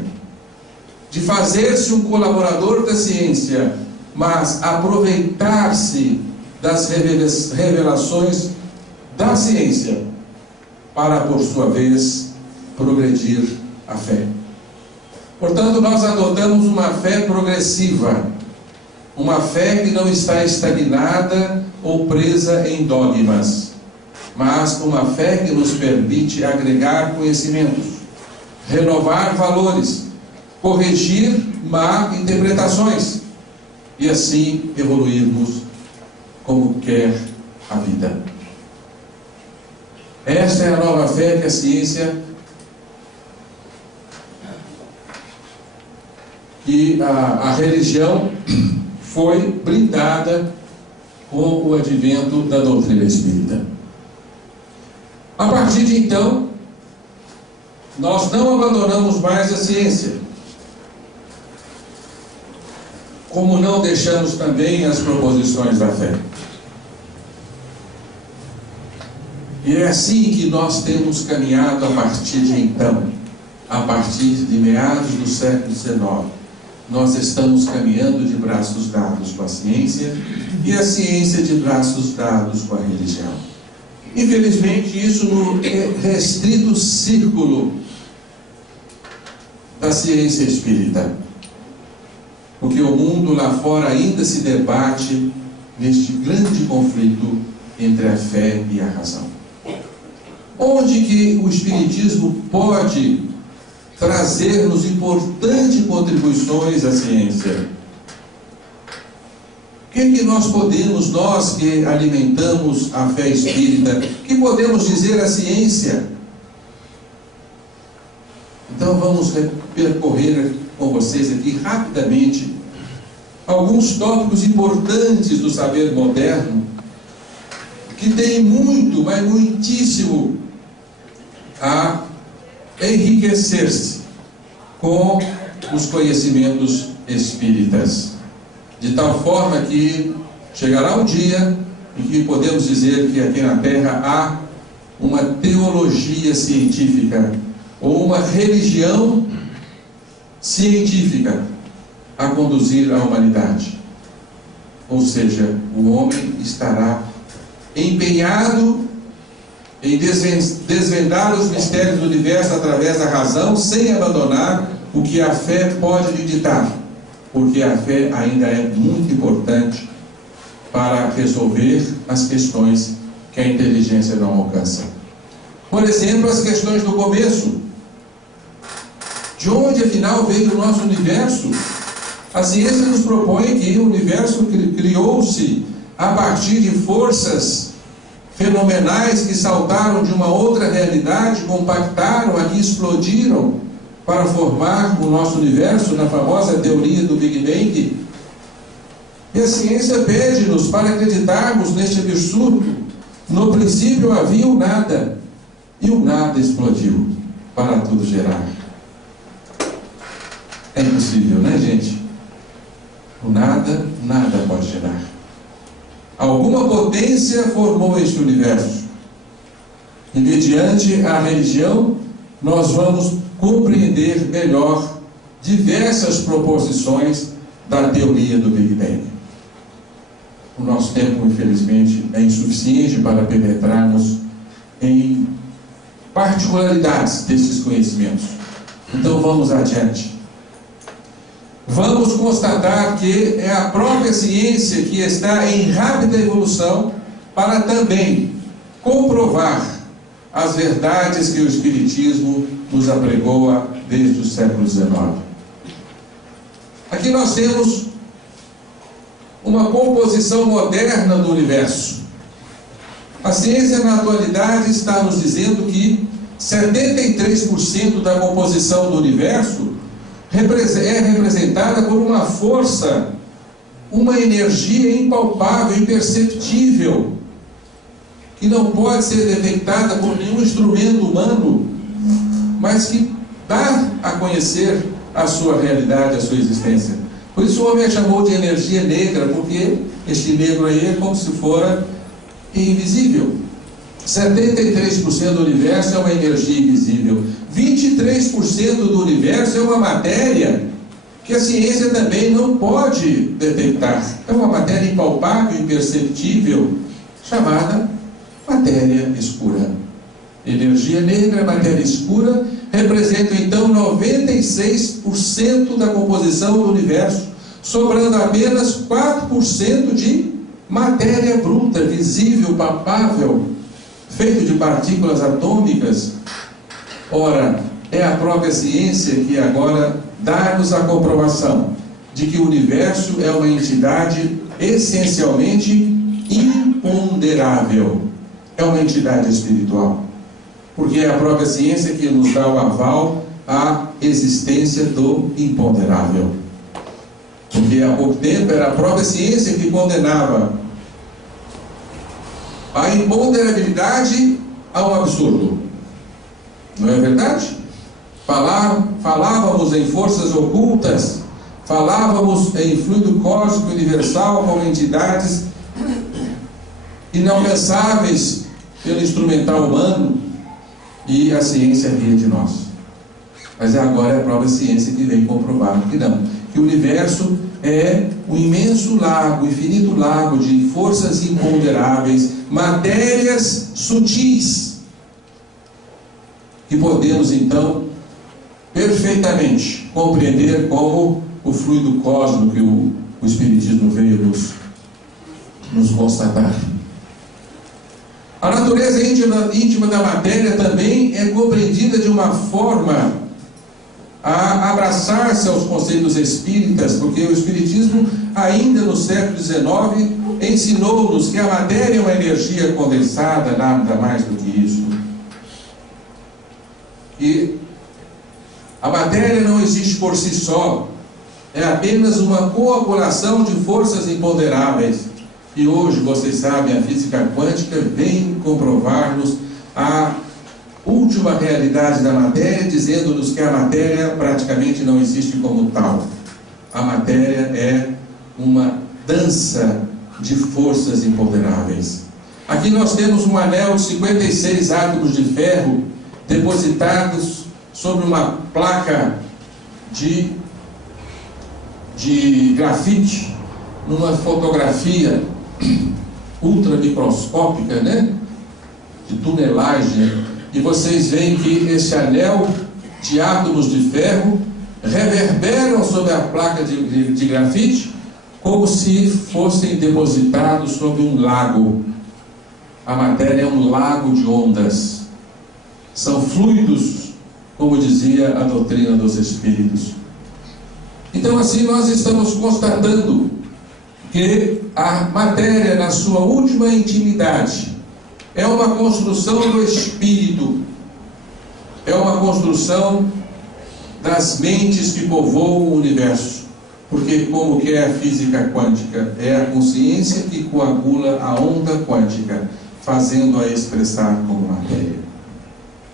de fazer-se um colaborador da ciência, mas aproveitar-se das revelações da ciência para, por sua vez, progredir a fé. Portanto, nós adotamos uma fé progressiva, uma fé que não está estagnada ou presa em dogmas, mas uma fé que nos permite agregar conhecimentos, renovar valores, corrigir má interpretações e assim evoluirmos como quer a vida. Esta é a nova fé que a ciência e a religião foi brindada com o advento da doutrina espírita. A partir de então, nós não abandonamos mais a ciência, como não deixamos também as proposições da fé. E é assim que nós temos caminhado a partir de então, a partir de meados do século XIX. Nós estamos caminhando de braços dados com a ciência e a ciência de braços dados com a religião. Infelizmente, isso no restrito círculo da ciência espírita, porque o mundo lá fora ainda se debate neste grande conflito entre a fé e a razão. Onde que o Espiritismo pode trazer-nos importantes contribuições à ciência? O que nós podemos, nós que alimentamos a fé espírita, que podemos dizer à ciência? Então vamos percorrer com vocês aqui rapidamente alguns tópicos importantes do saber moderno, que tem muito, mas muitíssimo a enriquecer-se com os conhecimentos espíritas, de tal forma que chegará um dia em que podemos dizer que aqui na Terra há uma teologia científica ou uma religião científica a conduzir a humanidade. Ou seja, o homem estará empenhado em desvendar os mistérios do universo através da razão, sem abandonar o que a fé pode lhe ditar, porque a fé ainda é muito importante para resolver as questões que a inteligência não alcança. Por exemplo, as questões do começo. De onde, afinal, veio o nosso universo? A ciência nos propõe que o universo criou-se a partir de forças fenomenais que saltaram de uma outra realidade, compactaram, aqui explodiram para formar o nosso universo na famosa teoria do Big Bang. E a ciência pede-nos para acreditarmos neste absurdo. No princípio havia o nada, e o nada explodiu para tudo gerar. É impossível, né, gente? O nada, nada pode gerar. Alguma potência formou este universo. E mediante a religião, nós vamos compreender melhor diversas proposições da teoria do Big Bang. O nosso tempo, infelizmente, é insuficiente para penetrarmos em particularidades desses conhecimentos. Então vamos adiante. Vamos constatar que é a própria ciência que está em rápida evolução para também comprovar as verdades que o Espiritismo nos apregoa desde o século XIX. Aqui nós temos uma composição moderna do universo. A ciência na atualidade está nos dizendo que 73% da composição do universo é representada por uma força, uma energia impalpável, imperceptível, que não pode ser detectada por nenhum instrumento humano, mas que dá a conhecer a sua realidade, a sua existência. Por isso o homem a chamou de energia negra, porque este negro aí é como se fora invisível. 73% do universo é uma energia invisível. 23% do universo é uma matéria que a ciência também não pode detectar. É uma matéria impalpável, imperceptível, chamada matéria escura. Energia negra, matéria escura, representam então 96% da composição do universo, sobrando apenas 4% de matéria bruta, visível, palpável, feito de partículas atômicas. Ora, é a própria ciência que agora dá-nos a comprovação de que o universo é uma entidade essencialmente imponderável. É uma entidade espiritual. Porque é a própria ciência que nos dá o aval à existência do imponderável. Porque há pouco tempo era a própria ciência que condenava a imponderabilidade ao absurdo. Não é verdade? Falávamos em forças ocultas, falávamos em fluido cósmico universal como entidades inalcançáveis pelo instrumental humano, e a ciência ria de nós. Mas agora é a própria ciência que vem comprovar que não, que o universo é um imenso lago, infinito lago de forças imponderáveis, matérias sutis, que podemos então perfeitamente compreender como o fluido cósmico que o Espiritismo veio nos constatar. A natureza íntima da matéria também é compreendida de uma forma a abraçar-se aos conceitos espíritas, porque o Espiritismo, ainda no século XIX, ensinou-nos que a matéria é uma energia condensada, nada mais do que isso. E a matéria não existe por si só, é apenas uma coagulação de forças imponderáveis. E hoje, vocês sabem, a física quântica vem comprovar-nos a última realidade da matéria, dizendo-nos que a matéria praticamente não existe como tal. A matéria é uma dança de forças imponderáveis. Aqui nós temos um anel de 56 átomos de ferro depositados sobre uma placa de grafite, numa fotografia ultramicroscópica, né? De tunelagem, e vocês veem que esse anel de átomos de ferro reverberam sobre a placa de grafite como se fossem depositados sobre um lago. A matéria é um lago de ondas, são fluidos, como dizia a doutrina dos espíritos. Então assim nós estamos constatando que a matéria, na sua última intimidade, é uma construção do espírito, é uma construção das mentes que povoam o universo. Porque, como que é a física quântica? É a consciência que coagula a onda quântica, fazendo-a expressar como matéria.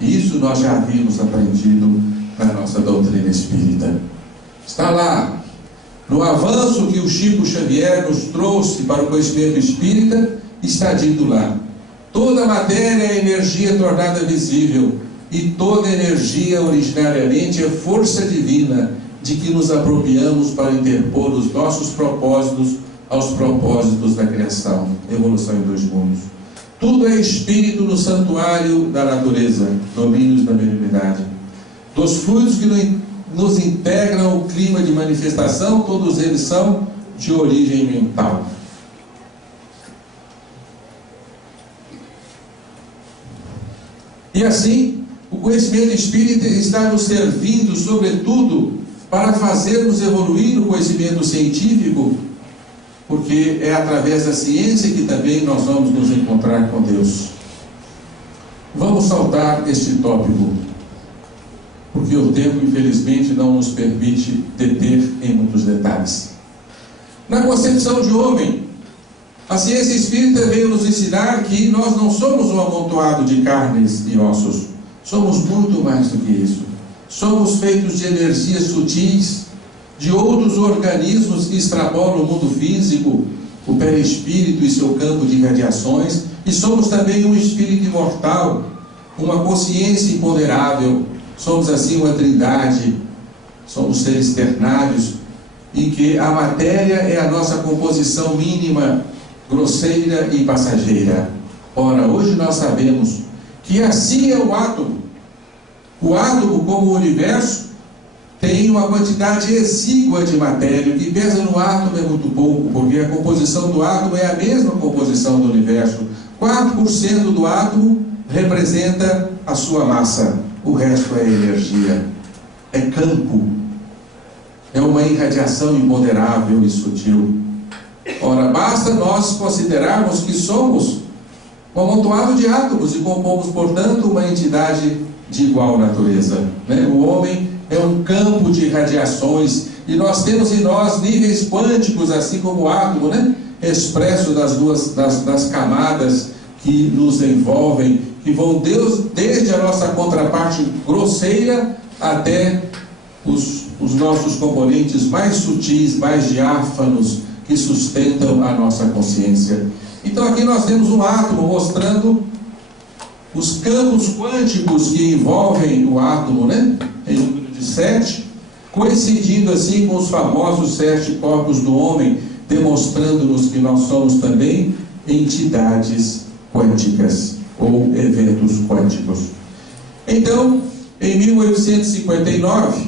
E isso nós já havíamos aprendido na nossa doutrina espírita. Está lá. No avanço que o Chico Xavier nos trouxe para o conhecimento espírita, está dito lá: toda matéria é energia tornada visível, e toda energia originariamente é força divina, de que nos apropriamos para interpor os nossos propósitos aos propósitos da criação, evolução em dois mundos. Tudo é espírito no santuário da natureza, domínios da mediunidade. Dos fluidos que nos integram o clima de manifestação, todos eles são de origem mental. E assim, o conhecimento espírita está nos servindo, sobretudo, para fazermos evoluir o conhecimento científico, porque é através da ciência que também nós vamos nos encontrar com Deus. Vamos saltar este tópico. porque o tempo, infelizmente, não nos permite deter em muitos detalhes. Na concepção de homem, a ciência espírita veio nos ensinar que nós não somos um amontoado de carnes e ossos. Somos muito mais do que isso. Somos feitos de energias sutis, de outros organismos que extrapolam o mundo físico, o perispírito e seu campo de radiações, e somos também um espírito imortal, uma consciência imponderável. Somos assim uma trindade, somos seres ternários, em que a matéria é a nossa composição mínima, grosseira e passageira. Ora, hoje nós sabemos que assim é o átomo. O átomo, como o universo, tem uma quantidade exígua de matéria. O que pesa no átomo é muito pouco, porque a composição do átomo é a mesma composição do universo. 4% do átomo representa a sua massa, o resto é energia, é campo, é uma irradiação imponderável e sutil. Ora, basta nós considerarmos que somos um amontoado de átomos e compomos, portanto, uma entidade de igual natureza, né? O homem é um campo de radiações, e nós temos em nós níveis quânticos, assim como o átomo, né? Expresso das camadas que nos envolvem, que vão desde a nossa contraparte grosseira até os nossos componentes mais sutis, mais diáfanos, que sustentam a nossa consciência. Então aqui nós temos um átomo mostrando os campos quânticos que envolvem o átomo, né? Em número de 7, coincidindo assim com os famosos 7 corpos do homem, demonstrando-nos que nós somos também entidades quânticas ou eventos quânticos. Então, em 1859,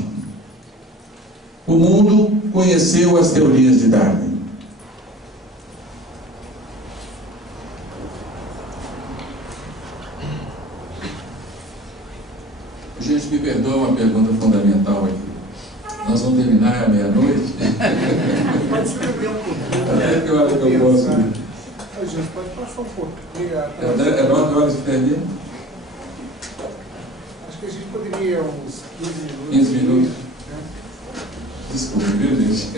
o mundo conheceu as teorias de Darwin. Gente, me perdoa uma pergunta fundamental aqui. Nós vamos terminar à meia-noite? Pode escrever um pouquinho. Até que hora que eu posso? A gente pode passar um pouquinho. É 9 horas de termina? Acho que a gente poderia uns 15 minutos. 15 minutos? Né? Desculpe, viu, gente?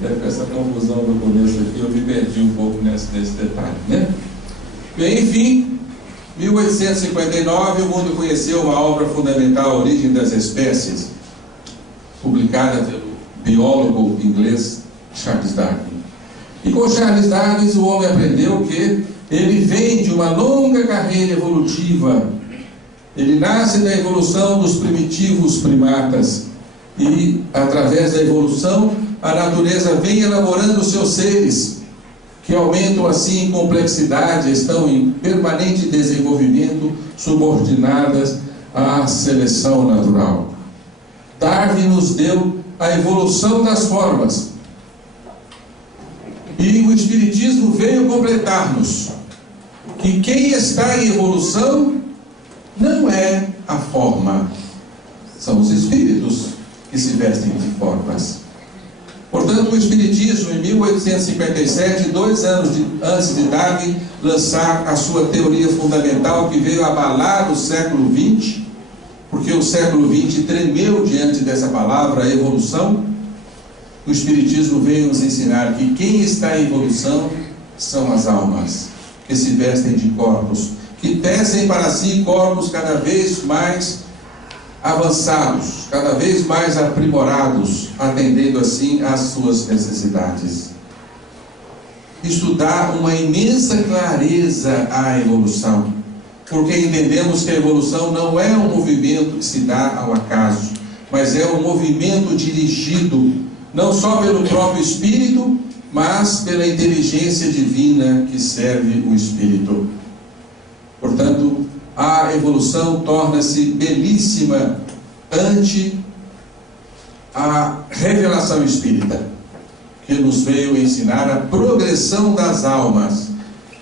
Deve com essa confusão no começo aqui, eu me perdi um pouco nesse detalhe, né? Bem, enfim, 1859, o mundo conheceu uma obra fundamental, A Origem das Espécies, publicada pelo biólogo inglês Charles Darwin. E com Charles Darwin, o homem aprendeu que ele vem de uma longa carreira evolutiva. Ele nasce da evolução dos primitivos primatas, e através da evolução a natureza vem elaborando seus seres, que aumentam assim em complexidade, estão em permanente desenvolvimento, subordinadas à seleção natural. Darwin nos deu a evolução das formas, e o Espiritismo veio completar-nos que quem está em evolução não é a forma, são os espíritos que se vestem de formas. Portanto, o Espiritismo, em 1857, 2 anos antes de Darwin lançar a sua teoria fundamental, que veio abalar o século XX, porque o século XX tremeu diante dessa palavra, a evolução, o Espiritismo veio nos ensinar que quem está em evolução são as almas, que se vestem de corpos, que tecem para si corpos cada vez mais avançados, cada vez mais aprimorados, atendendo assim às suas necessidades. Isso dá uma imensa clareza à evolução, porque entendemos que a evolução não é um movimento que se dá ao acaso, mas é um movimento dirigido não só pelo próprio Espírito, mas pela inteligência divina que serve o Espírito. Portanto, a evolução torna-se belíssima ante a revelação espírita, que nos veio ensinar a progressão das almas,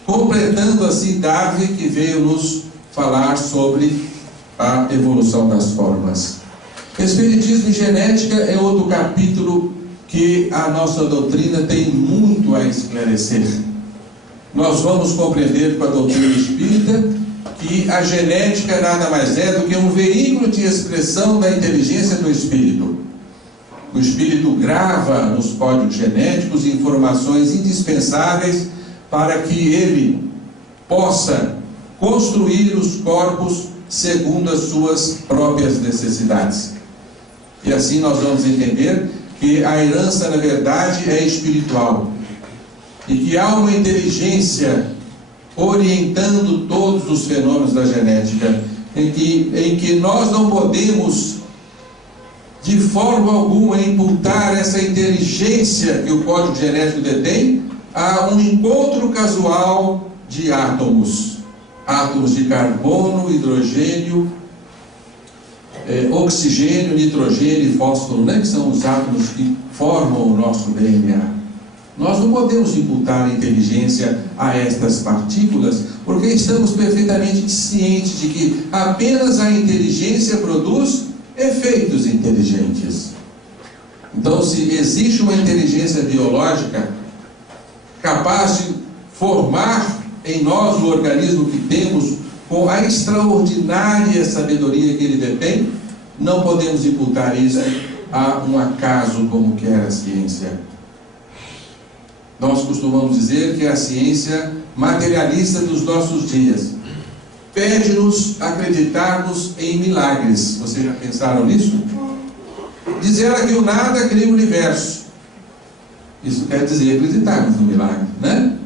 completando assim Darwin, que veio nos falar sobre a evolução das formas. Espiritismo e genética é outro capítulo que a nossa doutrina tem muito a esclarecer. Nós vamos compreender com a doutrina espírita que a genética nada mais é do que um veículo de expressão da inteligência do espírito. O espírito grava nos códigos genéticos informações indispensáveis para que ele possa construir os corpos segundo as suas próprias necessidades. E assim nós vamos entender que a herança, na verdade, é espiritual. E que há uma inteligência orientando todos os fenômenos da genética, em que nós não podemos, de forma alguma, imputar essa inteligência que o código genético detém a um encontro casual de átomos. Átomos de carbono, hidrogênio, oxigênio, nitrogênio e fósforo, né? Que são os átomos que formam o nosso DNA. Nós não podemos imputar inteligência a estas partículas, porque estamos perfeitamente cientes de que apenas a inteligência produz efeitos inteligentes. Então, se existe uma inteligência biológica capaz de formar em nós o organismo que temos, com a extraordinária sabedoria que ele detém, não podemos imputar isso a um acaso como quer a ciência. Nós costumamos dizer que a ciência materialista dos nossos dias pede-nos acreditarmos em milagres. Vocês já pensaram nisso? Diz ela que o nada cria o universo. Isso quer dizer acreditarmos no milagre, né?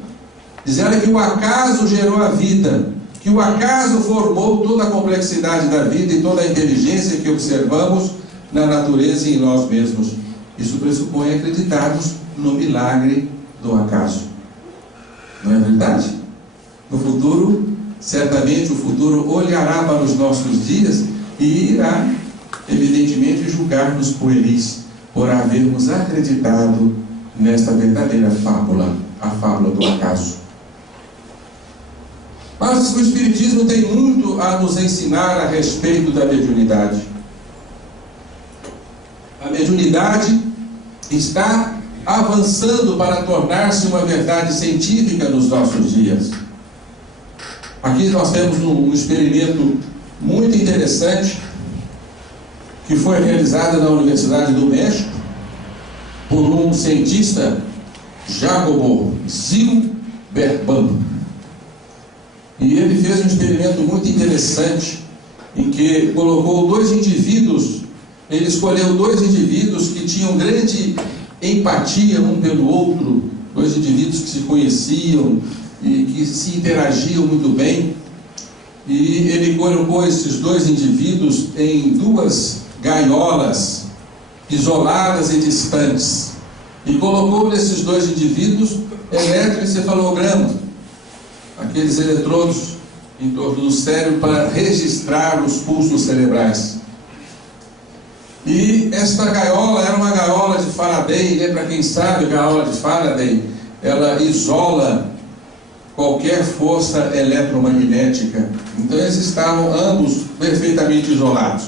Diz ela que o acaso gerou a vida, que o acaso formou toda a complexidade da vida e toda a inteligência que observamos na natureza e em nós mesmos. Isso pressupõe acreditarmos no milagre do acaso. Não é verdade? No futuro, certamente o futuro olhará para os nossos dias e irá, evidentemente, julgar-nos pueris por havermos acreditado nesta verdadeira fábula, a fábula do acaso. Mas o Espiritismo tem muito a nos ensinar a respeito da mediunidade. A mediunidade está avançando para tornar-se uma verdade científica nos nossos dias. Aqui nós temos um experimento muito interessante que foi realizado na Universidade do México por um cientista, Jacobo Zilberman. E ele fez um experimento muito interessante em que colocou dois indivíduos, ele escolheu dois indivíduos que tinham grande empatia um pelo outro, dois indivíduos que se conheciam e que se interagiam muito bem, e ele colocou esses dois indivíduos em duas gaiolas isoladas e distantes, e colocou nesses dois indivíduos eletroencefalograma, aqueles eletrodos em torno do cérebro para registrar os pulsos cerebrais. E esta gaiola era uma gaiola de Faraday, né? Para quem sabe, a gaiola de Faraday, ela isola qualquer força eletromagnética. Então eles estavam ambos perfeitamente isolados,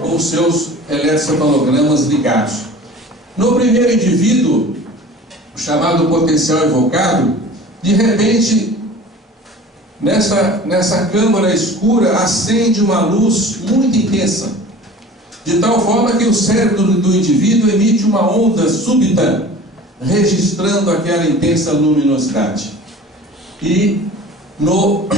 com os seus eletroencefalogramas ligados. No primeiro indivíduo, chamado potencial evocado, de repente, nessa câmara escura, acende uma luz muito intensa, de tal forma que o cérebro do indivíduo emite uma onda súbita, registrando aquela intensa luminosidade. E no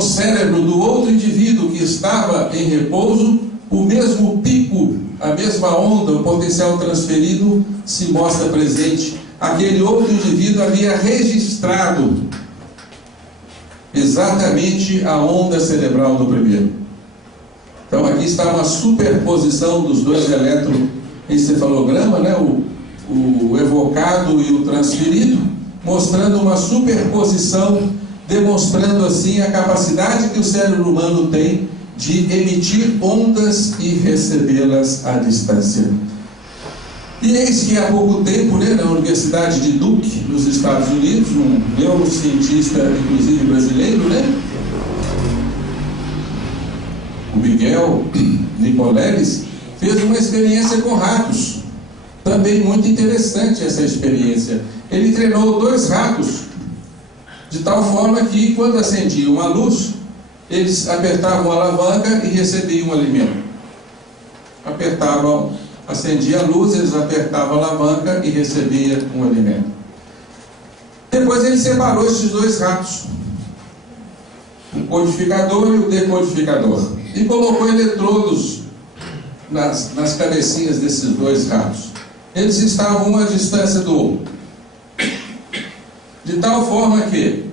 cérebro do outro indivíduo que estava em repouso, o mesmo pico, a mesma onda, o potencial transferido se mostra presente. Aquele outro indivíduo havia registrado exatamente a onda cerebral do primeiro. Então aqui está uma superposição dos dois eletroencefalogramas, né? O evocado e o transferido, mostrando uma superposição, demonstrando assim a capacidade que o cérebro humano tem de emitir ondas e recebê-las à distância. E eis que há pouco tempo, né, na Universidade de Duke, nos Estados Unidos, um neurocientista, inclusive brasileiro, né, o Miguel Nicoleles, fez uma experiência com ratos. Também muito interessante essa experiência. Ele treinou dois ratos de tal forma que, quando acendia uma luz, eles apertavam a alavanca e recebiam o alimento. Acendia a luz, eles apertavam a alavanca e recebiam um alimento. Depois ele separou esses dois ratos, o codificador e o decodificador, e colocou eletrodos nas cabecinhas desses dois ratos. Eles estavam uma distância do outro, de tal forma que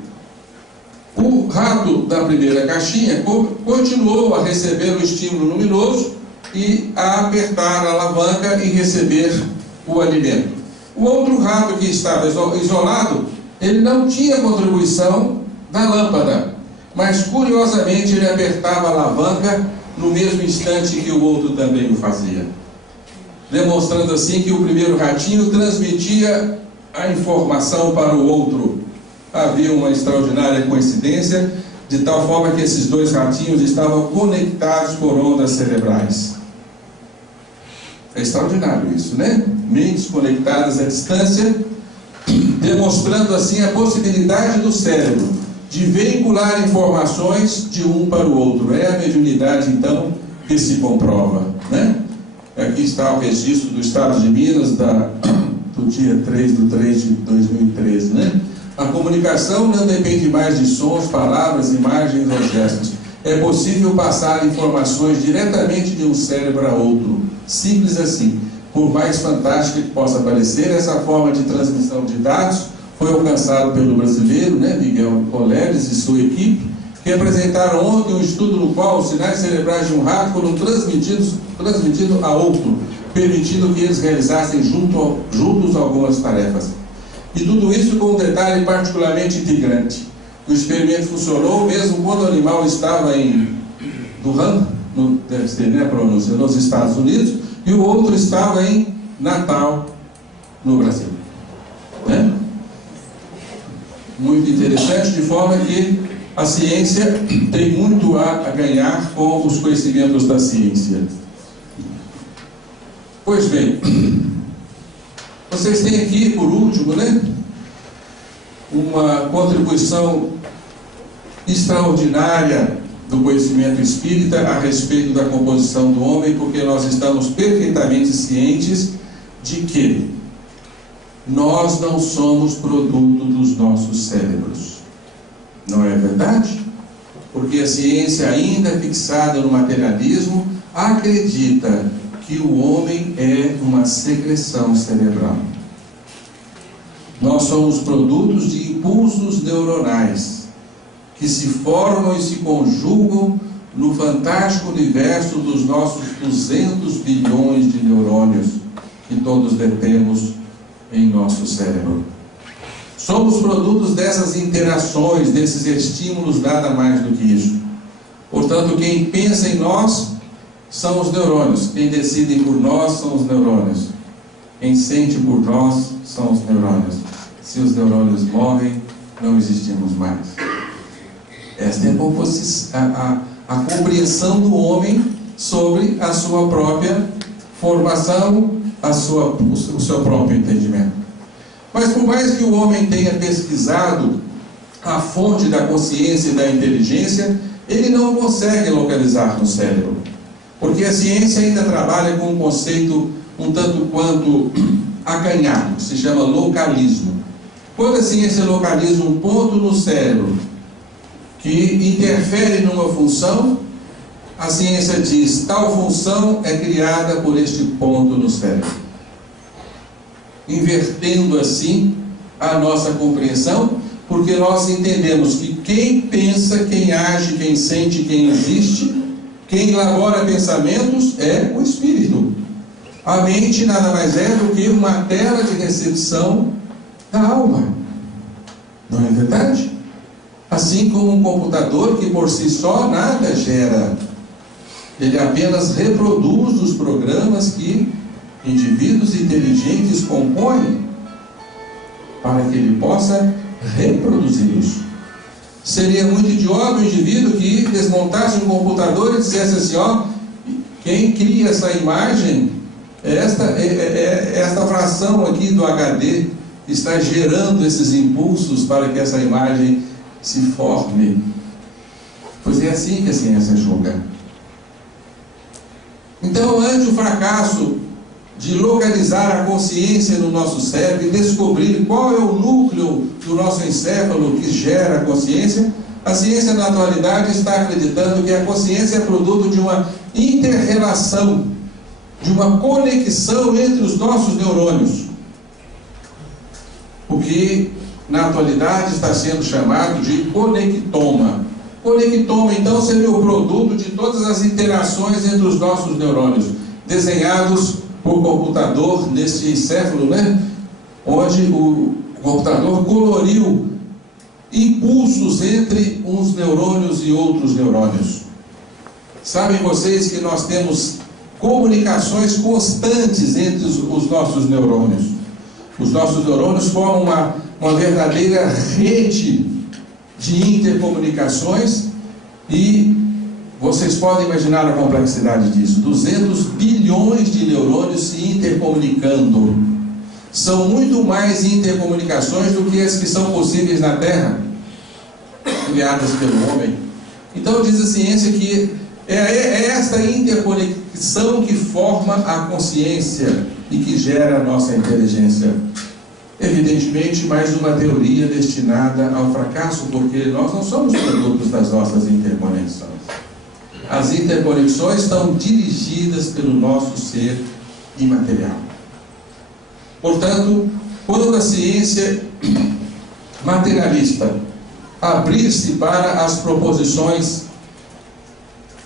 o rato da primeira caixinha continuou a receber o estímulo luminoso e a apertar a alavanca e receber o alimento. O outro rato que estava isolado, ele não tinha contribuição da lâmpada, mas curiosamente ele apertava a alavanca no mesmo instante que o outro também o fazia, demonstrando assim que o primeiro ratinho transmitia a informação para o outro. Havia uma extraordinária coincidência, de tal forma que esses dois ratinhos estavam conectados por ondas cerebrais. É extraordinário isso, né? Mentes conectadas à distância, demonstrando assim a possibilidade do cérebro de veicular informações de um para o outro. É a mediunidade, então, que se comprova, né? Aqui está o registro do Estado de Minas, do dia 3/3/2013, né? A comunicação não depende mais de sons, palavras, imagens ou gestos. É possível passar informações diretamente de um cérebro a outro. Simples assim. Por mais fantástica que possa parecer, essa forma de transmissão de dados foi alcançado pelo brasileiro, né, Miguel Coleres e sua equipe, que apresentaram ontem um estudo no qual os sinais cerebrais de um rato foram transmitidos a outro, permitindo que eles realizassem juntos algumas tarefas. E tudo isso com um detalhe particularmente integrante. O experimento funcionou mesmo quando o animal estava em Durham, deve ser, né, a pronúncia, nos Estados Unidos, e o outro estava em Natal, no Brasil. Né? Muito interessante, de forma que a ciência tem muito a ganhar com os conhecimentos da ciência. Pois bem, vocês têm aqui, por último, né, uma contribuição extraordinária do conhecimento espírita a respeito da composição do homem, porque nós estamos perfeitamente cientes de que nós não somos produto dos nossos cérebros. Não é verdade? Porque a ciência, ainda fixada no materialismo, acredita que o homem é uma secreção cerebral. Nós somos produtos de impulsos neuronais que se formam e se conjugam no fantástico universo dos nossos 200 bilhões de neurônios que todos detemos em nosso cérebro. Somos produtos dessas interações, desses estímulos, nada mais do que isso. Portanto, quem pensa em nós são os neurônios. Quem decide por nós são os neurônios. Quem sente por nós são os neurônios. Se os neurônios morrem, não existimos mais. Esta é a compreensão do homem sobre a sua própria formação, o seu próprio entendimento. Mas por mais que o homem tenha pesquisado a fonte da consciência e da inteligência, ele não consegue localizar no cérebro. Porque a ciência ainda trabalha com um conceito um tanto quanto acanhado, se chama localismo. Quando a ciência localiza um ponto no cérebro que interfere numa função, a ciência diz, tal função é criada por este ponto no cérebro. Invertendo assim a nossa compreensão, porque nós entendemos que quem pensa, quem age, quem sente, quem existe, quem elabora pensamentos é o espírito. A mente nada mais é do que uma tela de recepção da alma. Não é verdade? Assim como um computador que por si só nada gera. Ele apenas reproduz os programas que indivíduos inteligentes compõem para que ele possa reproduzi-los. Seria muito idiota o indivíduo que desmontasse um computador e dissesse assim, ó, quem cria essa imagem é esta fração aqui do HD, está gerando esses impulsos para que essa imagem se forme. Pois é assim que a ciência julga. Então, ante o fracasso de localizar a consciência no nosso cérebro e descobrir qual é o núcleo do nosso encéfalo que gera a consciência, a ciência na atualidade está acreditando que a consciência é produto de uma inter-relação, de uma conexão entre os nossos neurônios. O que na atualidade está sendo chamado de conectoma. Conectoma, então, seria o produto de todas as interações entre os nossos neurônios, desenhados por computador nesse encéfalo, né? Onde o computador coloriu impulsos entre uns neurônios e outros neurônios. Sabem vocês que nós temos comunicações constantes entre os nossos neurônios. Os nossos neurônios formam uma verdadeira rede de intercomunicações e vocês podem imaginar a complexidade disso. 200 bilhões de neurônios se intercomunicando. São muito mais intercomunicações do que as que são possíveis na Terra, criadas pelo homem. Então diz a ciência que é esta interconexão que forma a consciência e que gera a nossa inteligência. Evidentemente, mais uma teoria destinada ao fracasso, porque nós não somos produtos das nossas interconexões. As interconexões estão dirigidas pelo nosso ser imaterial. Portanto, quando a ciência materialista abrir-se para as proposições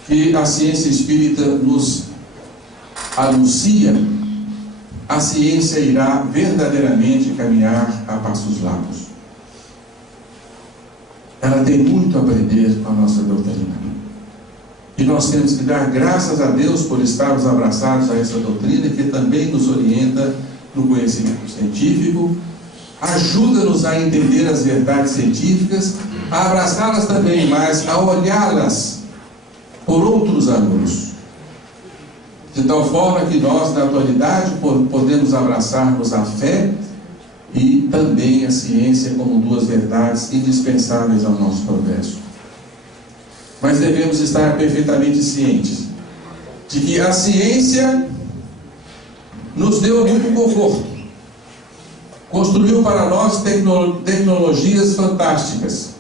que a ciência espírita nos anuncia, a ciência irá verdadeiramente caminhar a passos largos. Ela tem muito a aprender com a nossa doutrina. E nós temos que dar graças a Deus por estarmos abraçados a essa doutrina que também nos orienta no conhecimento científico, ajuda-nos a entender as verdades científicas, a abraçá-las também, mas a olhá-las por outros ângulos. De tal forma que nós, na atualidade, podemos abraçarmos a fé e também a ciência como duas verdades indispensáveis ao nosso progresso. Mas devemos estar perfeitamente cientes de que a ciência nos deu muito conforto. Construiu para nós tecnologias fantásticas.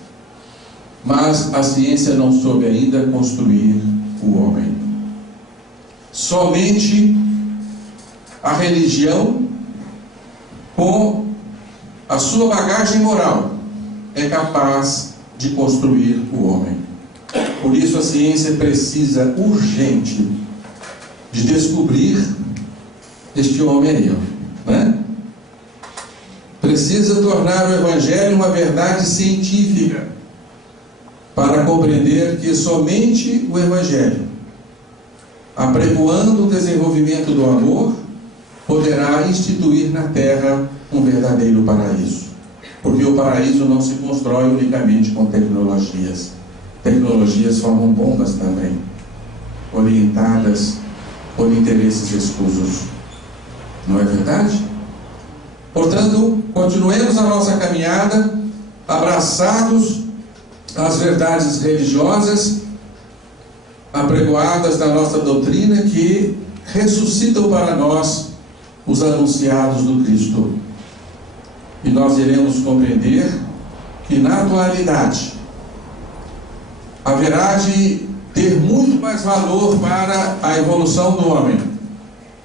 Mas a ciência não soube ainda construir o homem. Somente a religião, com a sua bagagem moral, é capaz de construir o homem. Por isso a ciência precisa urgente de descobrir este homem aí, né? Precisa tornar o Evangelho uma verdade científica para compreender que somente o Evangelho, apregoando o desenvolvimento do amor, poderá instituir na Terra um verdadeiro paraíso. Porque o paraíso não se constrói unicamente com tecnologias. Tecnologias formam bombas também, orientadas por interesses escusos. Não é verdade? Portanto, continuemos a nossa caminhada, abraçados às verdades religiosas, apregoadas na nossa doutrina, que ressuscitam para nós os anunciados do Cristo. E nós iremos compreender que na atualidade haverá de ter muito mais valor para a evolução do homem,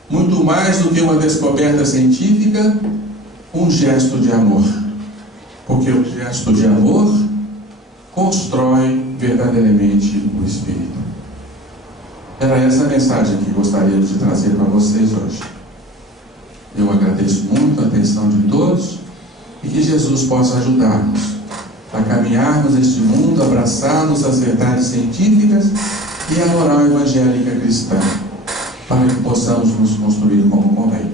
muito mais do que uma descoberta científica, um gesto de amor, porque o gesto de amor constrói verdadeiramente o espírito. Era essa a mensagem que gostaríamos de trazer para vocês hoje. Eu agradeço muito a atenção de todos e que Jesus possa ajudar-nos a caminharmos neste mundo, abraçarmos as verdades científicas e a moral evangélica cristã, para que possamos nos construir como convém.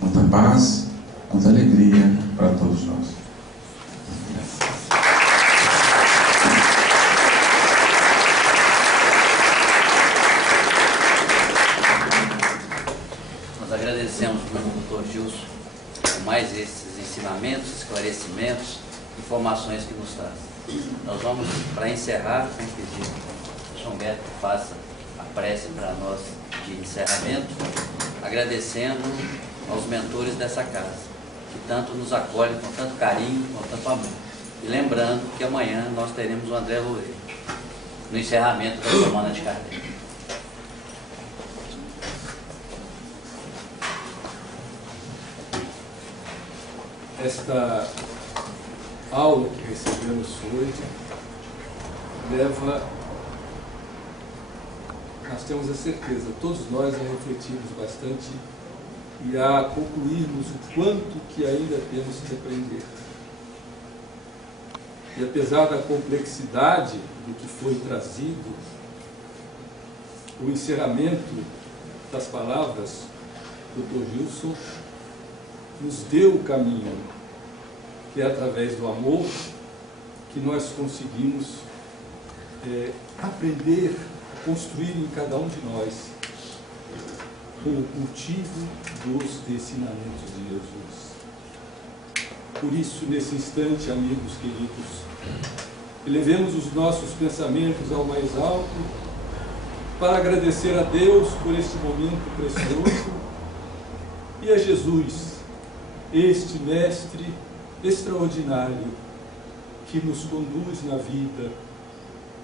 Muita paz, muita alegria para todos nós. Nós agradecemos ao Dr. Gilson com mais esses ensinamentos, esclarecimentos, informações que nos traz. Nós vamos, para encerrar, vamos pedir que João Beto faça a prece para nós de encerramento, agradecendo aos mentores dessa casa, que tanto nos acolhem com tanto carinho, com tanto amor. E lembrando que amanhã nós teremos o André Loureiro, no encerramento da Semana de Kardec. Esta aula que recebemos hoje leva, nós temos a certeza, todos nós a refletirmos bastante e a concluirmos o quanto que ainda temos que aprender. E apesar da complexidade do que foi trazido, o encerramento das palavras do Dr. Gilson nos deu o caminho, que é através do amor que nós conseguimos aprender a construir em cada um de nós o cultivo dos ensinamentos de Jesus. Por isso, nesse instante, amigos queridos, elevemos os nossos pensamentos ao mais alto para agradecer a Deus por este momento precioso e a Jesus, este mestre extraordinário que nos conduz na vida,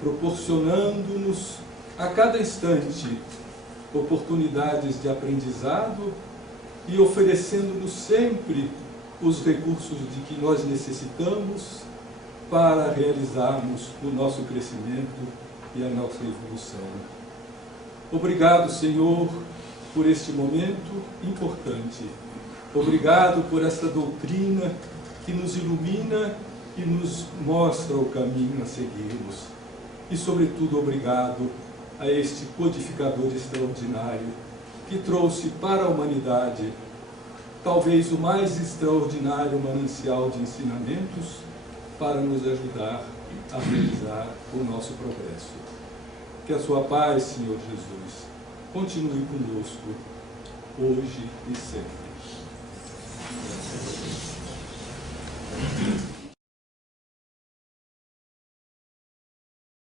proporcionando-nos a cada instante oportunidades de aprendizado e oferecendo-nos sempre os recursos de que nós necessitamos para realizarmos o nosso crescimento e a nossa evolução. Obrigado, Senhor, por este momento importante. Obrigado por esta doutrina que nos ilumina e nos mostra o caminho a seguirmos. E, sobretudo, obrigado a este codificador extraordinário que trouxe para a humanidade talvez o mais extraordinário manancial de ensinamentos para nos ajudar a realizar o nosso progresso. Que a sua paz, Senhor Jesus, continue conosco, hoje e sempre.